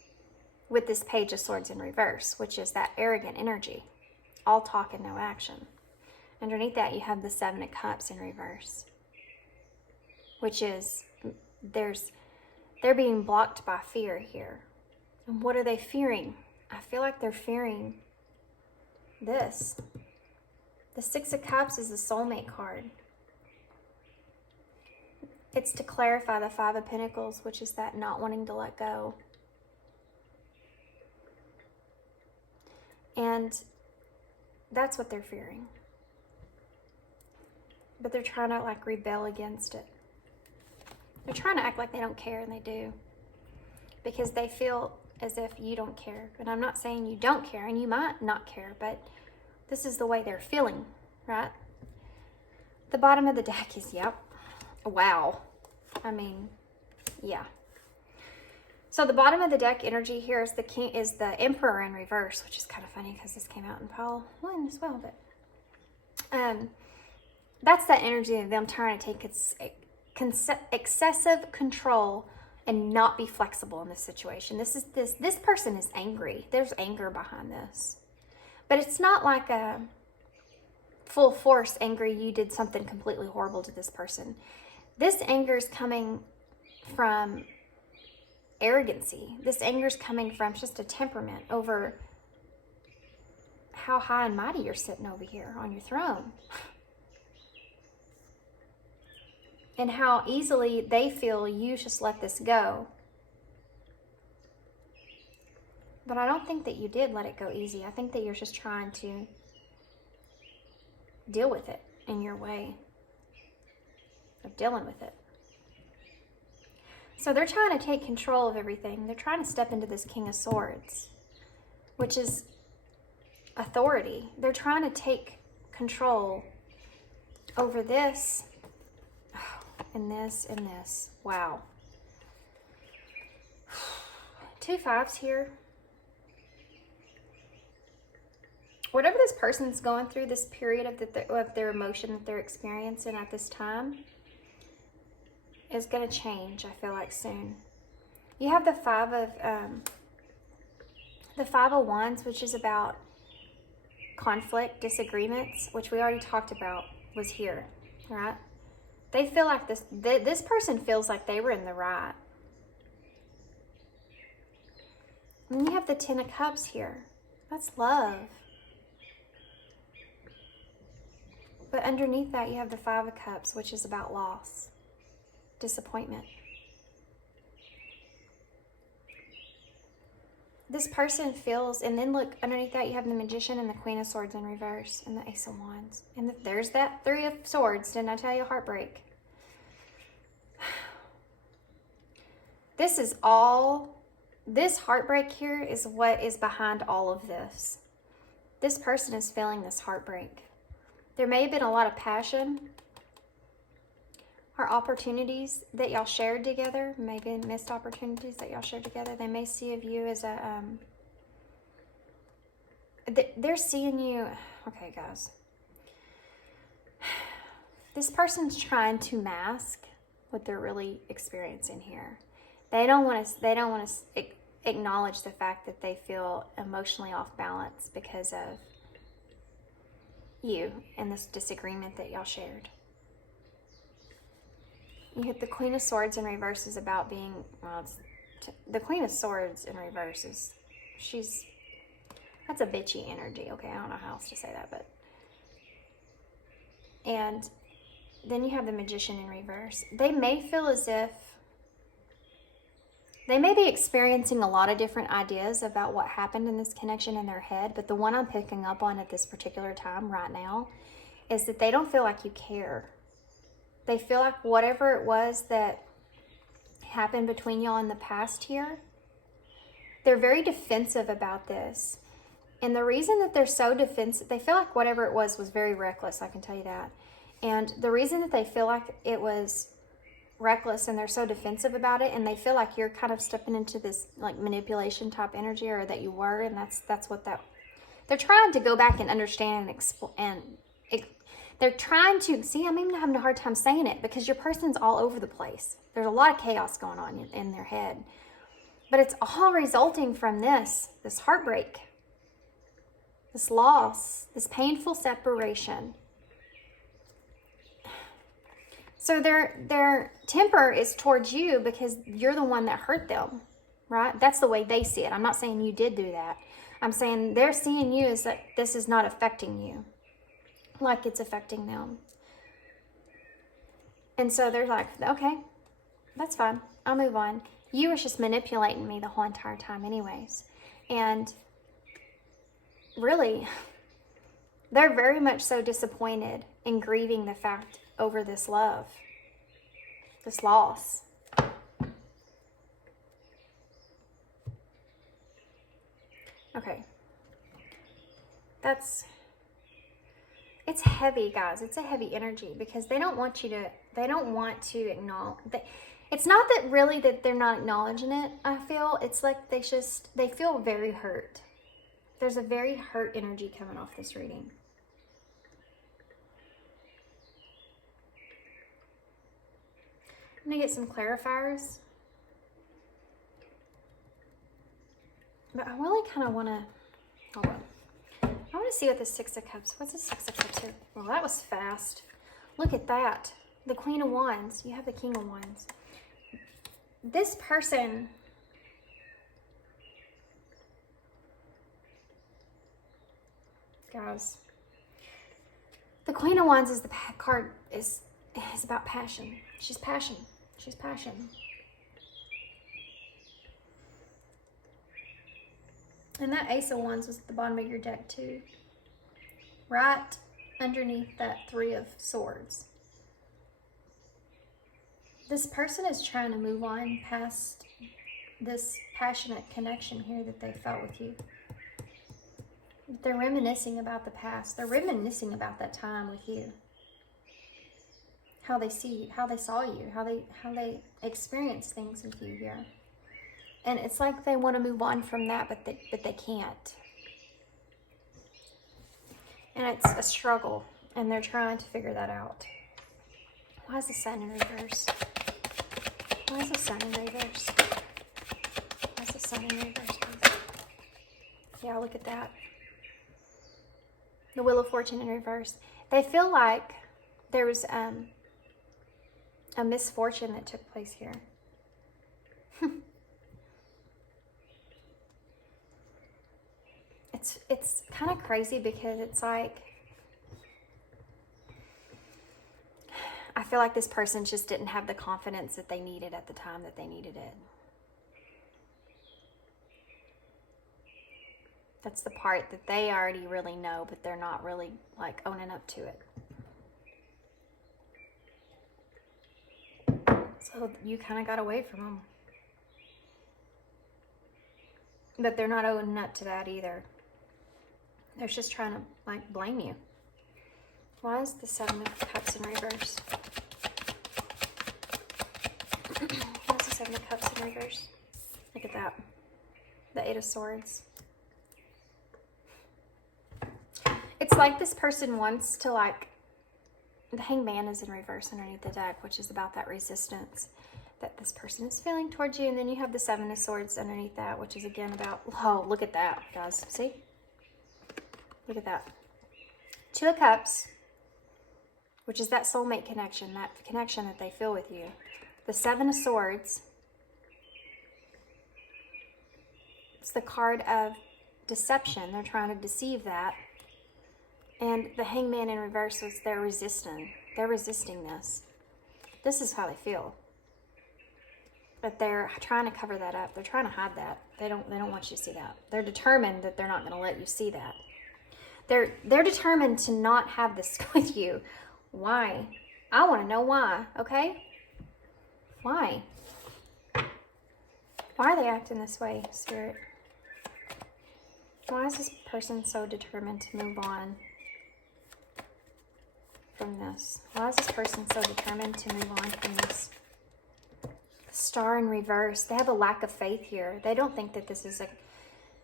with this Page of Swords in reverse, which is that arrogant energy. All talk and no action. Underneath that, you have the Seven of Cups in reverse, which is they're being blocked by fear here. And what are they fearing? I feel like they're fearing this. The Six of Cups is the soulmate card. It's to clarify the Five of Pentacles, which is that not wanting to let go. And that's what they're fearing. But they're trying to like rebel against it. They're trying to act like they don't care, and they do. Because they feel as if you don't care. And I'm not saying you don't care, and you might not care, but this is the way they're feeling, right? The bottom of the deck is, yep. Wow. I mean, yeah. So the bottom of the deck energy here is the Emperor in reverse, which is kind of funny because this came out in pile one as well, but that's that energy of them trying to take excessive control and not be flexible in this situation. This person is angry. There's anger behind this. But it's not like a full force angry you did something completely horrible to this person. This anger is coming from arrogancy. This anger is coming from just a temperament over how high and mighty you're sitting over here on your throne. And how easily they feel you just let this go. But I don't think that you did let it go easy. I think that you're just trying to deal with it in your way of dealing with it. So they're trying to take control of everything. They're trying to step into this King of Swords, which is authority. They're trying to take control over this and this and this. Wow. 2 5s here. Whatever this person's going through, this period of their emotion that they're experiencing at this time is going to change, I feel like, soon. You have the Five of Wands, which is about conflict, disagreements, which we already talked about was here, right? They feel like this person feels like they were in the right. And you have the Ten of Cups here. That's love. But underneath that, you have the Five of Cups, which is about loss, disappointment. This person feels, and then look, underneath that, you have the Magician and the Queen of Swords in reverse and the Ace of Wands. And there's that Three of Swords. Didn't I tell you? Heartbreak. This heartbreak here is what is behind all of this. This person is feeling this heartbreak. There may have been a lot of passion or opportunities that y'all shared together, maybe missed opportunities that y'all shared together. They may see of you as a, they're seeing you, okay guys. This person's trying to mask what they're really experiencing here. They don't want to acknowledge the fact that they feel emotionally off balance because of you and this disagreement that y'all shared. You hit the Queen of Swords in reverse is about being, well, the Queen of Swords in reverse is, that's a bitchy energy. Okay, I don't know how else to say that, but. And then you have the Magician in reverse. They may feel as if, they may be experiencing a lot of different ideas about what happened in this connection in their head, but the one I'm picking up on at this particular time right now is that they don't feel like you care. They feel like whatever it was that happened between y'all in the past here, they're very defensive about this. And the reason that they're so defensive, they feel like whatever it was very reckless, I can tell you that. And the reason that they feel like it was reckless and they're so defensive about it, and they feel like you're kind of stepping into this like manipulation type energy, or that you were, and that's what that, they're trying to go back and understand and they're trying to, see, I'm even having a hard time saying it because your person's all over the place. There's a lot of chaos going on in their head. But it's all resulting from this heartbreak, this loss, this painful separation. So their temper is towards you because you're the one that hurt them, right? That's the way they see it. I'm not saying you did do that. I'm saying they're seeing you as that this is not affecting you like it's affecting them. And so they're like, okay, that's fine. I'll move on. You were just manipulating me the whole entire time anyways. And really, they're very much so disappointed and grieving the fact over this love, this loss. Okay. It's heavy, guys. It's a heavy energy because they don't want to acknowledge. It's not that really that they're not acknowledging it, I feel. It's like they feel very hurt. There's a very hurt energy coming off this reading. I'm going to get some clarifiers. But I really kind of want to, hold on. I want to see what the Six of Cups, what's the Six of Cups here? Well, that was fast. Look at that. The Queen of Wands. You have the King of Wands. This person, guys, the Queen of Wands is the card is about passion. She's passion. She's passion. And that Ace of Wands was at the bottom of your deck too. Right underneath that Three of Swords. This person is trying to move on past this passionate connection here that they felt with you. They're reminiscing about the past. They're reminiscing about that time with you. How they see you, how they saw you, how they experienced things with you here. And it's like they want to move on from that, but they can't. And it's a struggle, and they're trying to figure that out. Why is the Sun in reverse? Why is the Sun in reverse? Why is the Sun in reverse, please? Yeah, look at that. The Wheel of Fortune in reverse. They feel like there was a misfortune that took place here. It's kind of crazy because it's like, I feel like this person just didn't have the confidence that they needed at the time that they needed it. That's the part that they already really know, but they're not really like owning up to it. So you kind of got away from them. But they're not owning up to that either. They're just trying to like blame you. Why is the Seven of Cups in reverse? Why is the Seven of Cups in reverse? Look at that. The Eight of Swords. It's like this person wants to like, the Hangman is in reverse underneath the deck, which is about that resistance that this person is feeling towards you. And then you have the Seven of Swords underneath that, which is again about, oh, look at that, guys. See? Look at that. Two of Cups which is that soulmate connection, that connection that they feel with you. The Seven of Swords. It's the card of deception. They're trying to deceive that. And the Hangman in reverse was they're resisting. They're resisting this. This is how they feel. But they're trying to cover that up. They're trying to hide that. They don't want you to see that. They're determined that they're not going to let you see that. They're determined to not have this with you. Why? I want to know why, okay? Why? Why are they acting this way, Spirit? Why is this person so determined to move on from this? Why is this person so determined to move on from this? Star in reverse. They have a lack of faith here. They don't think that this is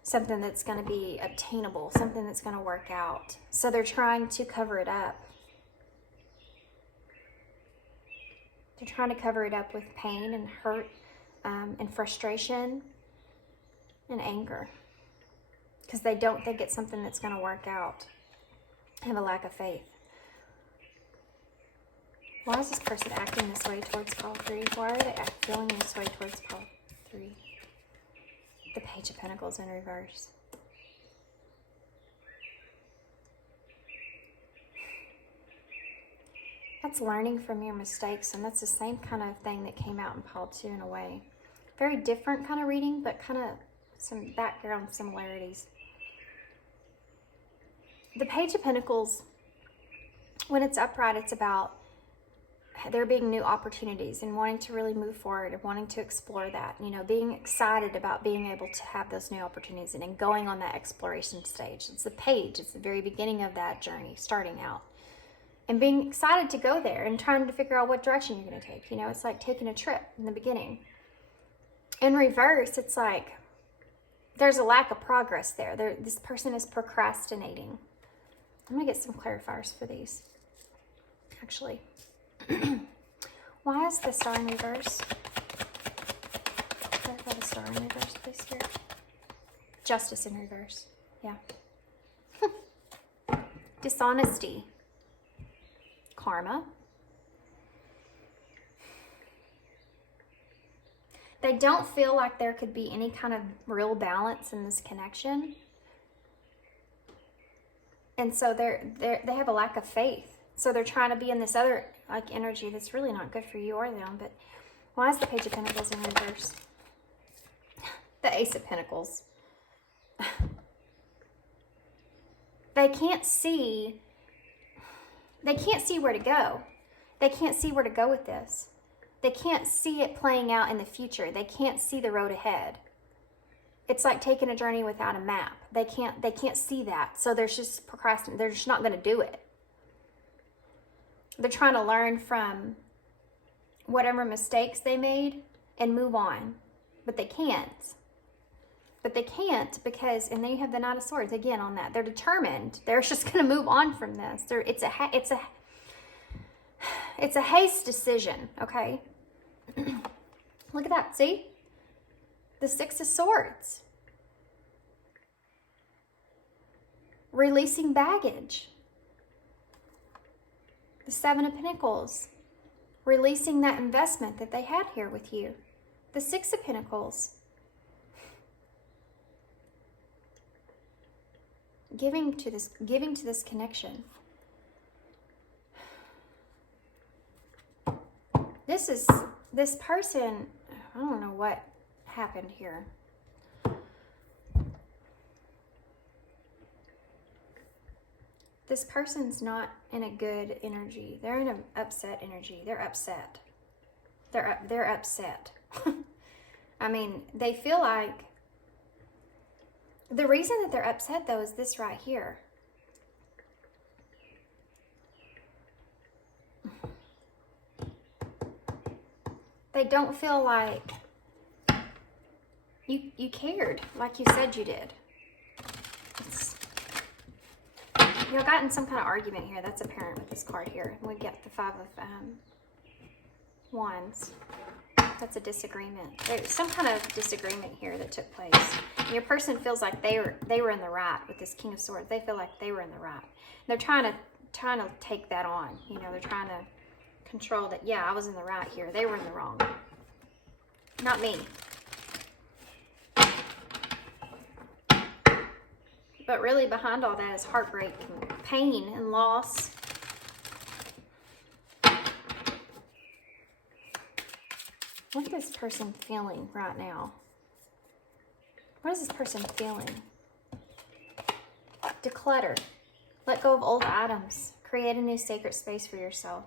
something that's going to be obtainable, something that's going to work out. So they're trying to cover it up. They're trying to cover it up with pain and hurt and frustration and anger. Because they don't think it's something that's going to work out. They have a lack of faith. Why is this person acting this way towards Pile 3? Why are they feeling this way towards Pile 3? The Page of Pentacles in reverse. That's learning from your mistakes, and that's the same kind of thing that came out in Pile 2 in a way. Very different kind of reading, but kind of some background similarities. The Page of Pentacles, when it's upright, it's about there being new opportunities and wanting to really move forward and wanting to explore that. You know, being excited about being able to have those new opportunities and going on that exploration stage. It's the page. It's the very beginning of that journey, starting out. And being excited to go there and trying to figure out what direction you're going to take. You know, it's like taking a trip in the beginning. In reverse, it's like there's a lack of progress there. This person is procrastinating. I'm going to get some clarifiers for these, actually. Why is the Star in reverse? Clarify the Star in reverse, please, Spirit. Justice in reverse. Yeah. Dishonesty. Karma. They don't feel like there could be any kind of real balance in this connection. And so they have a lack of faith. So they're trying to be in this other like energy that's really not good for you or them. But why is the Page of Pentacles in reverse? The Ace of Pentacles. They can't see where to go. They can't see where to go with this. They can't see it playing out in the future. They can't see the road ahead. It's like taking a journey without a map. They can't see that. So they're just procrastinating. They're just not going to do it. They're trying to learn from whatever mistakes they made and move on. But they can't. But they can't because, and then you have the Knight of Swords again on that. They're determined. They're just going to move on from this. It's a haste decision, okay? Look at that, see? The Six of Swords. Releasing baggage. The Seven of Pentacles. Releasing that investment that they had here with you. The Six of Pentacles. Giving to this connection. This person, I don't know what happened here. This person's not in a good energy. They're in an upset energy. They're upset. They're upset. I mean, they feel like the reason that they're upset though is this right here. They don't feel like you cared like you said you did. You got in some kind of argument here. That's apparent with this card here. And we get the Five of Wands. That's a disagreement. There's some kind of disagreement here that took place. And your person feels like they were in the right with this King of Swords. They feel like they were in the right. They're trying trying to take that on. You know, they're trying to control that. Yeah, I was in the right here. They were in the wrong. Not me. But really behind all that is heartbreak and pain and loss. What is this person feeling right now? What is this person feeling? Declutter. Let go of old items. Create a new sacred space for yourself.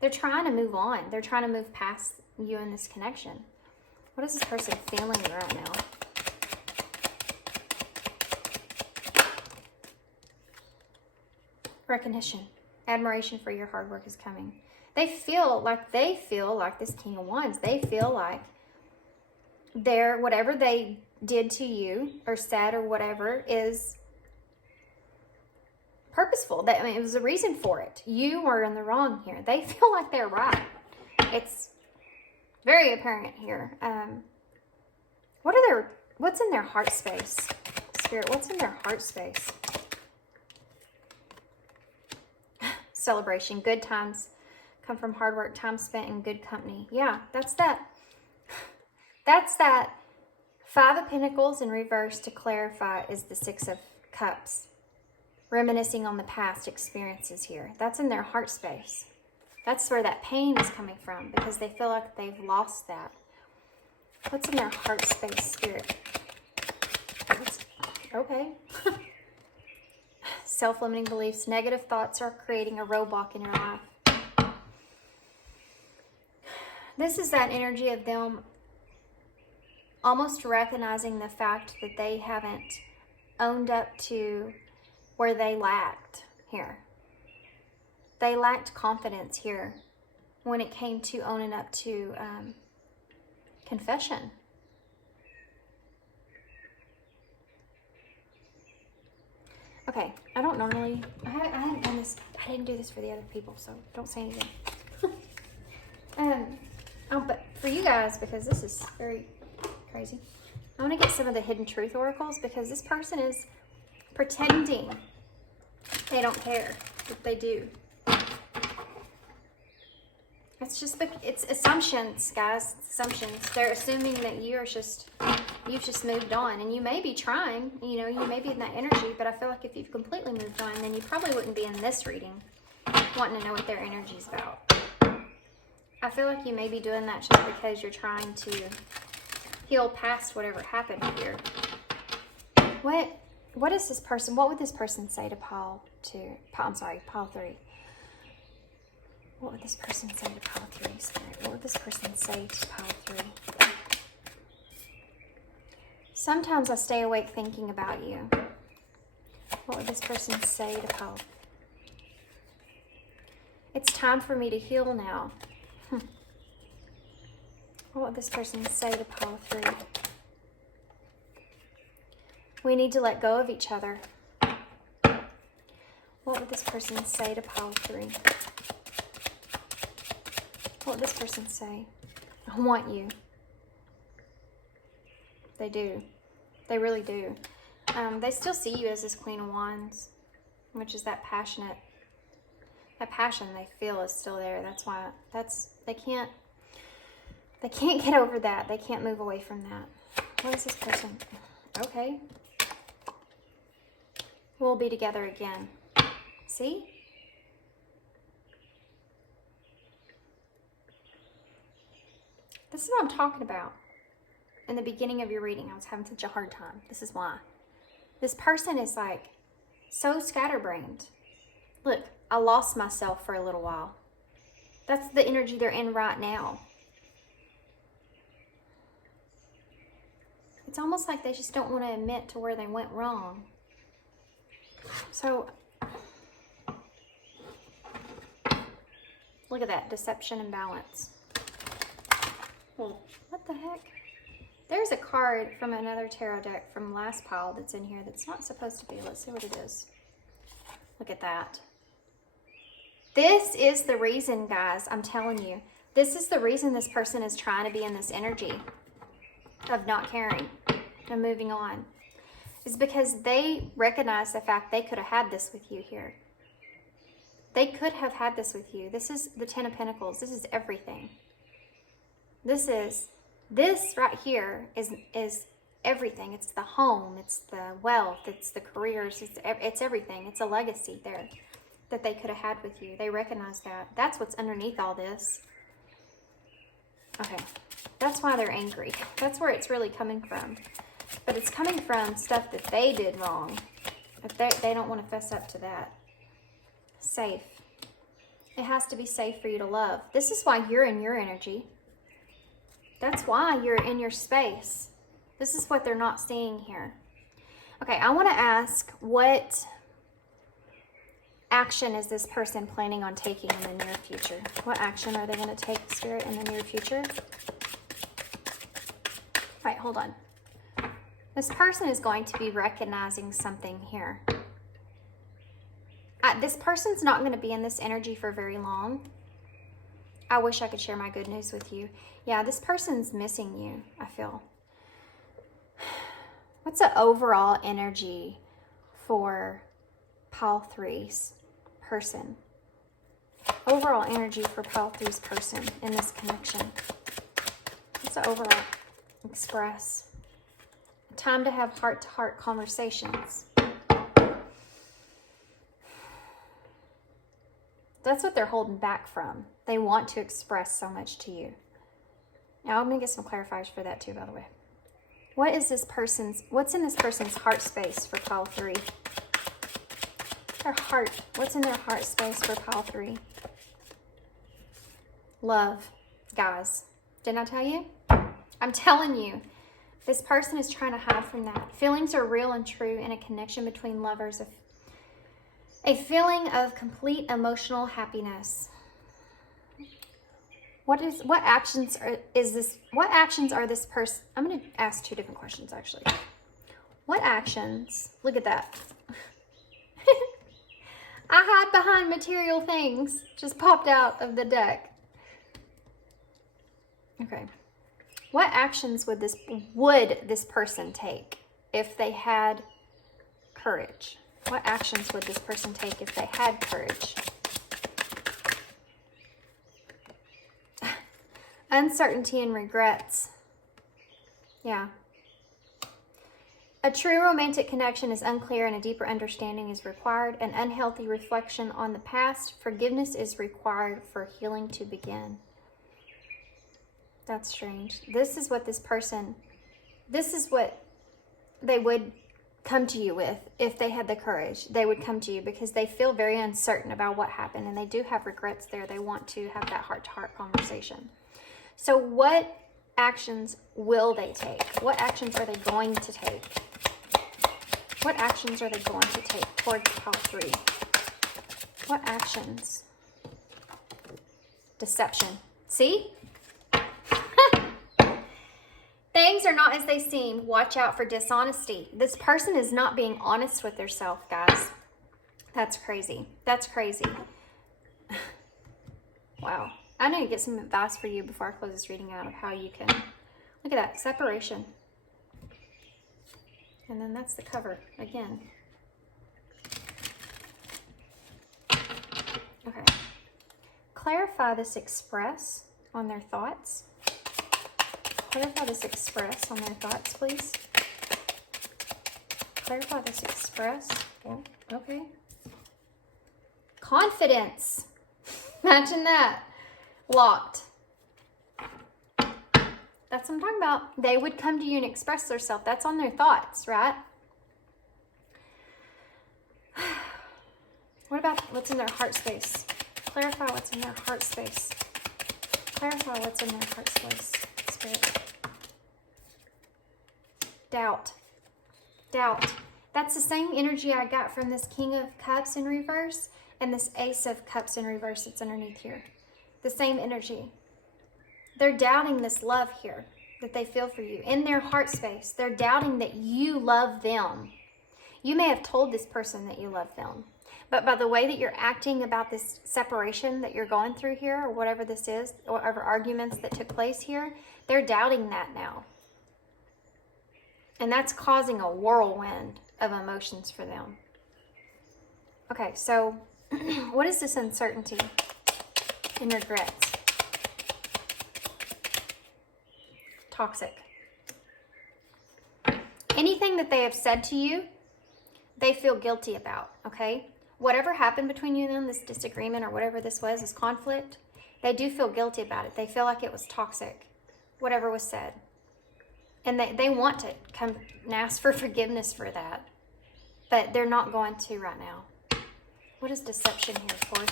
They're trying to move on. They're trying to move past you and this connection. What is this person feeling right now? Recognition. Admiration for your hard work is coming. They feel like this King of Wands. They feel like whatever they did to you or said or whatever is purposeful. I mean, it was a reason for it. You were in the wrong here. They feel like they're right. It's very apparent here. What's in their heart space? Spirit, what's in their heart space? Celebration. Good times come from hard work, time spent in good company. Yeah, that's that. That's that. 5 of Pentacles in reverse, to clarify, is the 6 of Cups. Reminiscing on the past experiences here. That's in their heart space. That's where that pain is coming from, because they feel like they've lost that. What's in their heart space, Spirit? Okay. Self-limiting beliefs. Negative thoughts are creating a roadblock in your life. This is that energy of them almost recognizing the fact that they haven't owned up to where they lacked here. They lacked confidence here when it came to owning up to confession. Okay, I don't normally, I haven't done this, I didn't do this for the other people, so don't say anything. But for you guys, because this is very crazy, I want to get some of the hidden truth oracles, because this person is pretending they don't care, but they do. It's just, it's assumptions, guys, assumptions. They're assuming that you've just moved on, and you may be trying, you know, you may be in that energy, but I feel like if you've completely moved on, then you probably wouldn't be in this reading wanting to know what their energy's about. I feel like you may be doing that just because you're trying to heal past whatever happened here. What is this person, what would this person say to pile 3? What would this person say to pile 3, Spirit? What would this person say to pile 3? Sometimes I stay awake thinking about you. What would this person say to pile? It's time for me to heal now. What would this person say to pile 3? We need to let go of each other. What would this person say to pile 3? What would this person say? I want you. They do. They really do. They still see you as this Queen of Wands, which is that passion they feel is still there. That's why they can't get over that. They can't move away from that. What is this person? Okay. We'll be together again. See? This is what I'm talking about. In the beginning of your reading, I was having such a hard time. This is why. This person is like so scatterbrained. Look, I lost myself for a little while. That's the energy they're in right now. It's almost like they just don't want to admit to where they went wrong. So, look at that, deception and balance. Well, what the heck? There's a card from another tarot deck from last pile that's in here that's not supposed to be. Let's see what it is. Look at that. This is the reason, guys, I'm telling you. This is the reason this person is trying to be in this energy of not caring and moving on. Is because they recognize the fact they could have had this with you here. They could have had this with you. This is the Ten of Pentacles. This is everything. This right here is everything. It's the home, it's the wealth, it's the careers, it's everything. It's a legacy there that they could have had with you. They recognize that. That's what's underneath all this. Okay, that's why they're angry. That's where it's really coming from. But it's coming from stuff that they did wrong. But they don't want to fess up to that. Safe. It has to be safe for you to love. This is why you're in your energy. That's why you're in your space. This is what they're not seeing here. Okay, I want to ask, what action is this person planning on taking in the near future? What action are they going to take, Spirit, in the near future? Right, hold on. This person is going to be recognizing something here. This person's not going to be in this energy for very long. I wish I could share my good news with you. Yeah, this person's missing you, I feel. What's the overall energy for Pile 3's person? Overall energy for Pile 3's person in this connection. What's the overall express? Time to have heart-to-heart conversations. That's what they're holding back from. They want to express so much to you. Now, I'm going to get some clarifiers for that too, by the way. What's in this person's heart space for Pile 3? Their heart. What's in their heart space for Pile 3? Love. Guys, didn't I tell you? I'm telling you. This person is trying to hide from that. Feelings are real and true in a connection between lovers. A feeling of complete emotional happiness. What actions are this person? I'm going to ask two different questions, actually. What actions? Look at that. I hide behind material things. Just popped out of the deck. Okay. What actions would this person take if they had courage? What actions would this person take if they had courage? Uncertainty and regrets. Yeah. A true romantic connection is unclear and a deeper understanding is required. An unhealthy reflection on the past. Forgiveness is required for healing to begin. That's strange. This is what they would come to you with if they had the courage. They would come to you because they feel very uncertain about what happened and they do have regrets there. They want to have that heart-to-heart conversation. So what actions will they take? What actions are they going to take? What actions are they going to take towards Pile 3? What actions? Deception. See? Things are not as they seem. Watch out for dishonesty. This person is not being honest with themselves, guys. That's crazy. That's crazy. Wow. I need to get some advice for you before I close this reading out of how you can... Look at that. Separation. And then that's the cover again. Okay. Clarify this express on their thoughts. Clarify this express on their thoughts, please. Clarify this express. Oh, okay. Confidence. Imagine that. Locked. That's what I'm talking about. They would come to you and express themselves. That's on their thoughts, right? What about what's in their heart space? Clarify what's in their heart space. Clarify what's in their heart space, Spirit. Doubt. Doubt. That's the same energy I got from this King of Cups in reverse and this Ace of Cups in reverse that's underneath here. The same energy. They're doubting this love here that they feel for you. In their heart space, they're doubting that you love them. You may have told this person that you love them, but by the way that you're acting about this separation that you're going through here, or whatever this is, or whatever arguments that took place here, they're doubting that now. And that's causing a whirlwind of emotions for them. Okay, so What is this uncertainty and regrets? Toxic. Anything that they have said to you, they feel guilty about, okay? Whatever happened between you and them, this disagreement or whatever this was, this conflict, they do feel guilty about it. They feel like it was toxic, whatever was said. And they want to come and ask for forgiveness for that. But they're not going to right now. What is deception here for?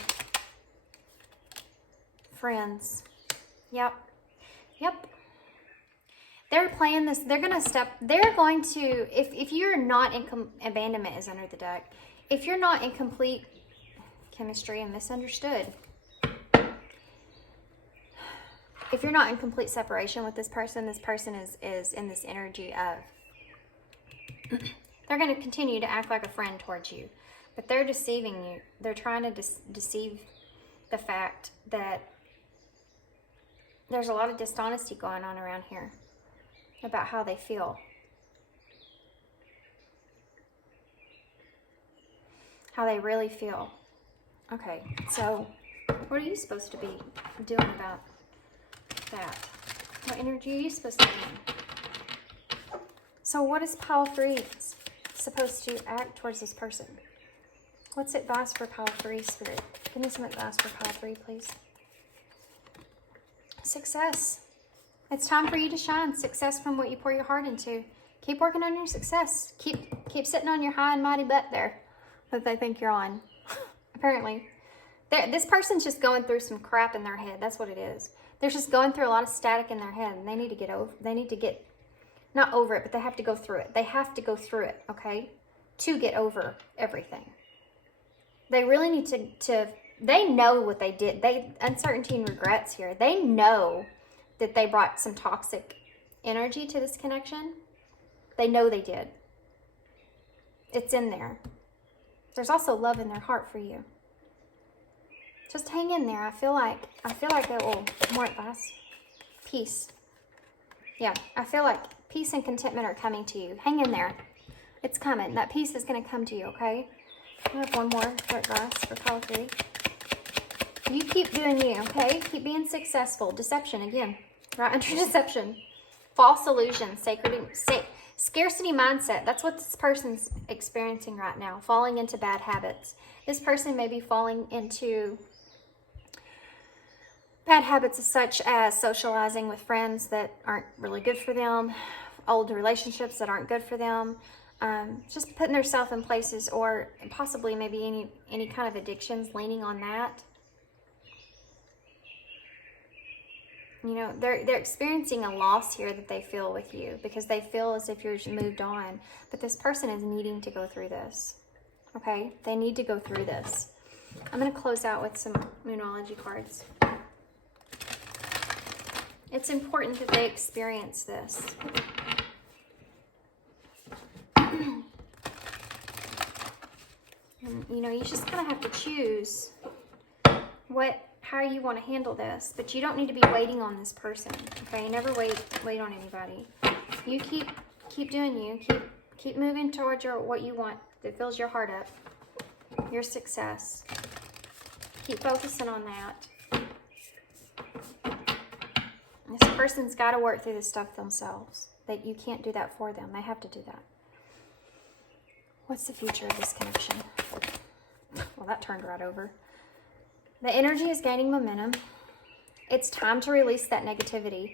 Friends. Yep. They're playing this. They're going to, if you're not in, abandonment is under the deck. If you're not in complete chemistry and misunderstood, if you're not in complete separation with this person is in this energy of, they're going to continue to act like a friend towards you, but they're deceiving you. They're trying to deceive the fact that there's a lot of dishonesty going on around here about how they feel. How they really feel. Okay, so what are you supposed to be doing about that? What energy are you supposed to be in? So what is pile 3 supposed to act towards this person? What's advice for pile 3, Spirit? Give me some advice for pile 3, please. Success. It's time for you to shine. Success from what you pour your heart into. Keep working on your success. Keep sitting on your high and mighty butt there that they think you're on. Apparently. This person's just going through some crap in their head. That's what it is. They're just going through a lot of static in their head, and they need to get over. They need to get, not over it, but they have to go through it. They have to go through it, okay, to get over everything. They really need to. They know what they did. Uncertainty and regrets here. They know that they brought some toxic energy to this connection. They know they did. It's in there. There's also love in their heart for you. Just hang in there. I feel like that will, more advice. Peace. Yeah, I feel like peace and contentment are coming to you. Hang in there. It's coming. That peace is going to come to you, okay? I have one more for advice for pile 3. You keep doing you, okay? Keep being successful. Deception, again. Right under deception. False illusion. Scarcity mindset. That's what this person's experiencing right now. Falling into bad habits. This person may be falling into bad habits such as socializing with friends that aren't really good for them, old relationships that aren't good for them, just putting themselves in places, or possibly maybe any kind of addictions, leaning on that. You know, they're experiencing a loss here that they feel with you because they feel as if you're moved on. But this person is needing to go through this. Okay? They need to go through this. I'm going to close out with some Moonology cards. It's important that they experience this. And, you know, you just kind of have to choose how you want to handle this, but you don't need to be waiting on this person. Okay, never wait on anybody. You keep doing you. Keep moving towards what you want that fills your heart up. Your success. Keep focusing on that. This person's got to work through this stuff themselves. That you can't do that for them. They have to do that. What's the future of this connection? Well, that turned right over. The energy is gaining momentum. It's time to release that negativity.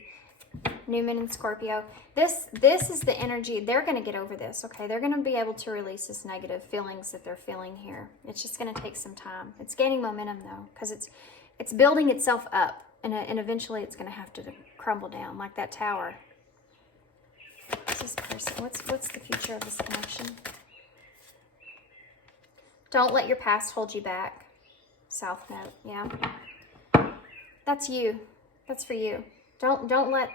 New Moon in Scorpio. This is the energy. They're going to get over this, okay? They're going to be able to release this negative feelings that they're feeling here. It's just going to take some time. It's gaining momentum, though, because it's building itself up, and eventually it's going to have to crumble down like that tower. What's this person? What's the future of this connection? Don't let your past hold you back. South Node, yeah. That's you. That's for you. Don't let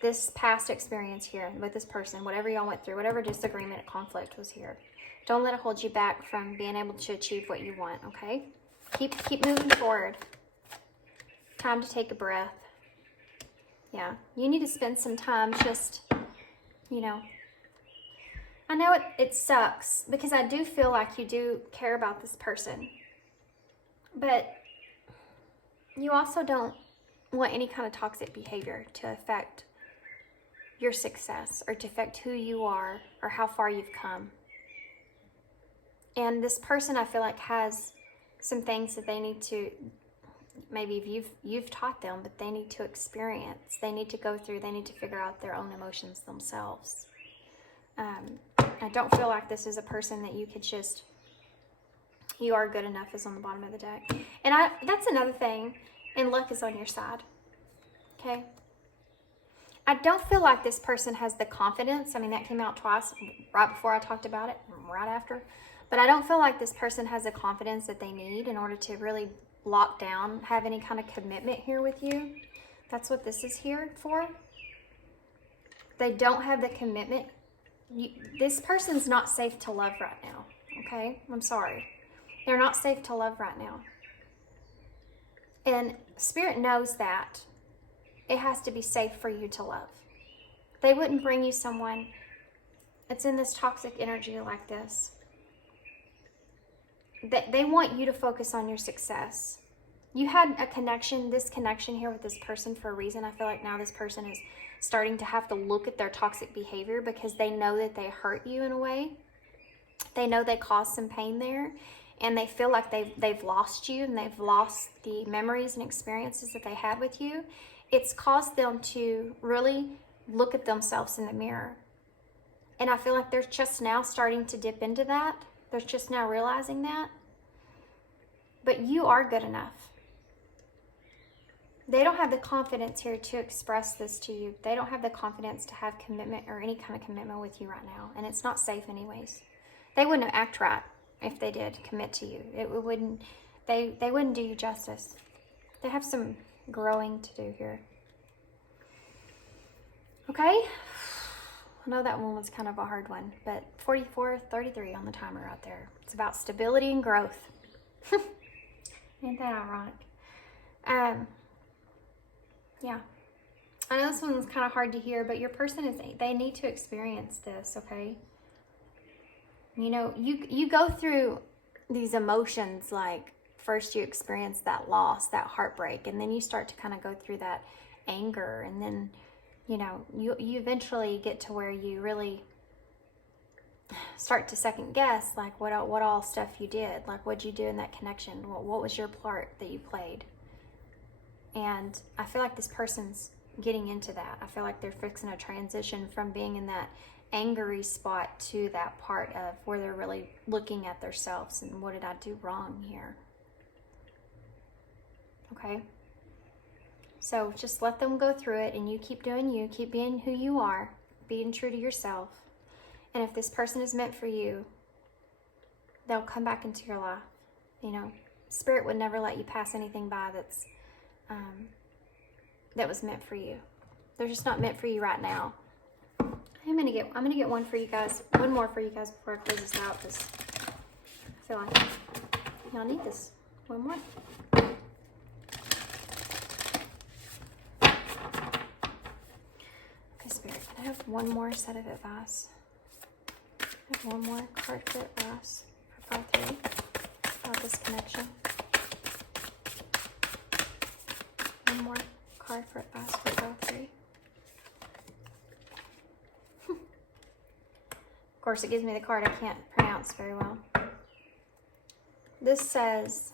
this past experience here with this person, whatever y'all went through, whatever disagreement, conflict was here, don't let it hold you back from being able to achieve what you want, okay? Keep moving forward. Time to take a breath. Yeah, you need to spend some time just, you know, I know it sucks because I do feel like you do care about this person. But you also don't want any kind of toxic behavior to affect your success or to affect who you are or how far you've come. And this person, I feel like, has some things that they need to, maybe you've taught them, but they need to experience. They need to go through, they need to figure out their own emotions themselves. I don't feel like this is a person that you could just, you are good enough is on the bottom of the deck. And that's another thing, and luck is on your side. Okay? I don't feel like this person has the confidence. I mean, that came out twice, right before I talked about it, right after. But I don't feel like this person has the confidence that they need in order to really lock down, have any kind of commitment here with you. That's what this is here for. They don't have the commitment. This person's not safe to love right now, okay? I'm sorry. They're not safe to love right now. And Spirit knows that it has to be safe for you to love. They wouldn't bring you someone that's in this toxic energy like this. They want you to focus on your success. You had a connection, this connection here with this person for a reason. I feel like now this person is starting to have to look at their toxic behavior because they know that they hurt you in a way. They know they caused some pain there, and they feel like they've lost you and they've lost the memories and experiences that they had with you. It's caused them to really look at themselves in the mirror. And I feel like they're just now starting to dip into that. They're just now realizing that. But you are good enough. They don't have the confidence here to express this to you. They don't have the confidence to have commitment or any kind of commitment with you right now. And it's not safe anyways. They wouldn't act right if they did commit to you. It wouldn't, they wouldn't do you justice. They have some growing to do here. Okay? I know that one was kind of a hard one, but 44:33 on the timer out there. It's about stability and growth. Ain't that ironic? Yeah. I know this one's kind of hard to hear, but your person they need to experience this, okay? You know, you go through these emotions, like first you experience that loss, that heartbreak, and then you start to kind of go through that anger, and then, you know, you eventually get to where you really start to second guess, like what all stuff you did, like what'd you do in that connection, what was your part that you played. And I feel like this person's getting into that. I feel like they're fixing a transition from being in that angry spot to that part of where they're really looking at themselves and what did I do wrong here. Okay? So just let them go through it, and you keep doing you, keep being who you are, being true to yourself. And if this person is meant for you, they'll come back into your life. You know, Spirit would never let you pass anything by that was meant for you. They're just not meant for you right now. I'm gonna get one for you guys, one more for you guys before I close this out, because I feel like y'all need this. One more. Okay, Spirit, can I have one more set of advice? I have one more card for advice for 5-3 about this connection. One more card for advice for 5-3. Of course, it gives me the card I can't pronounce very well. This says,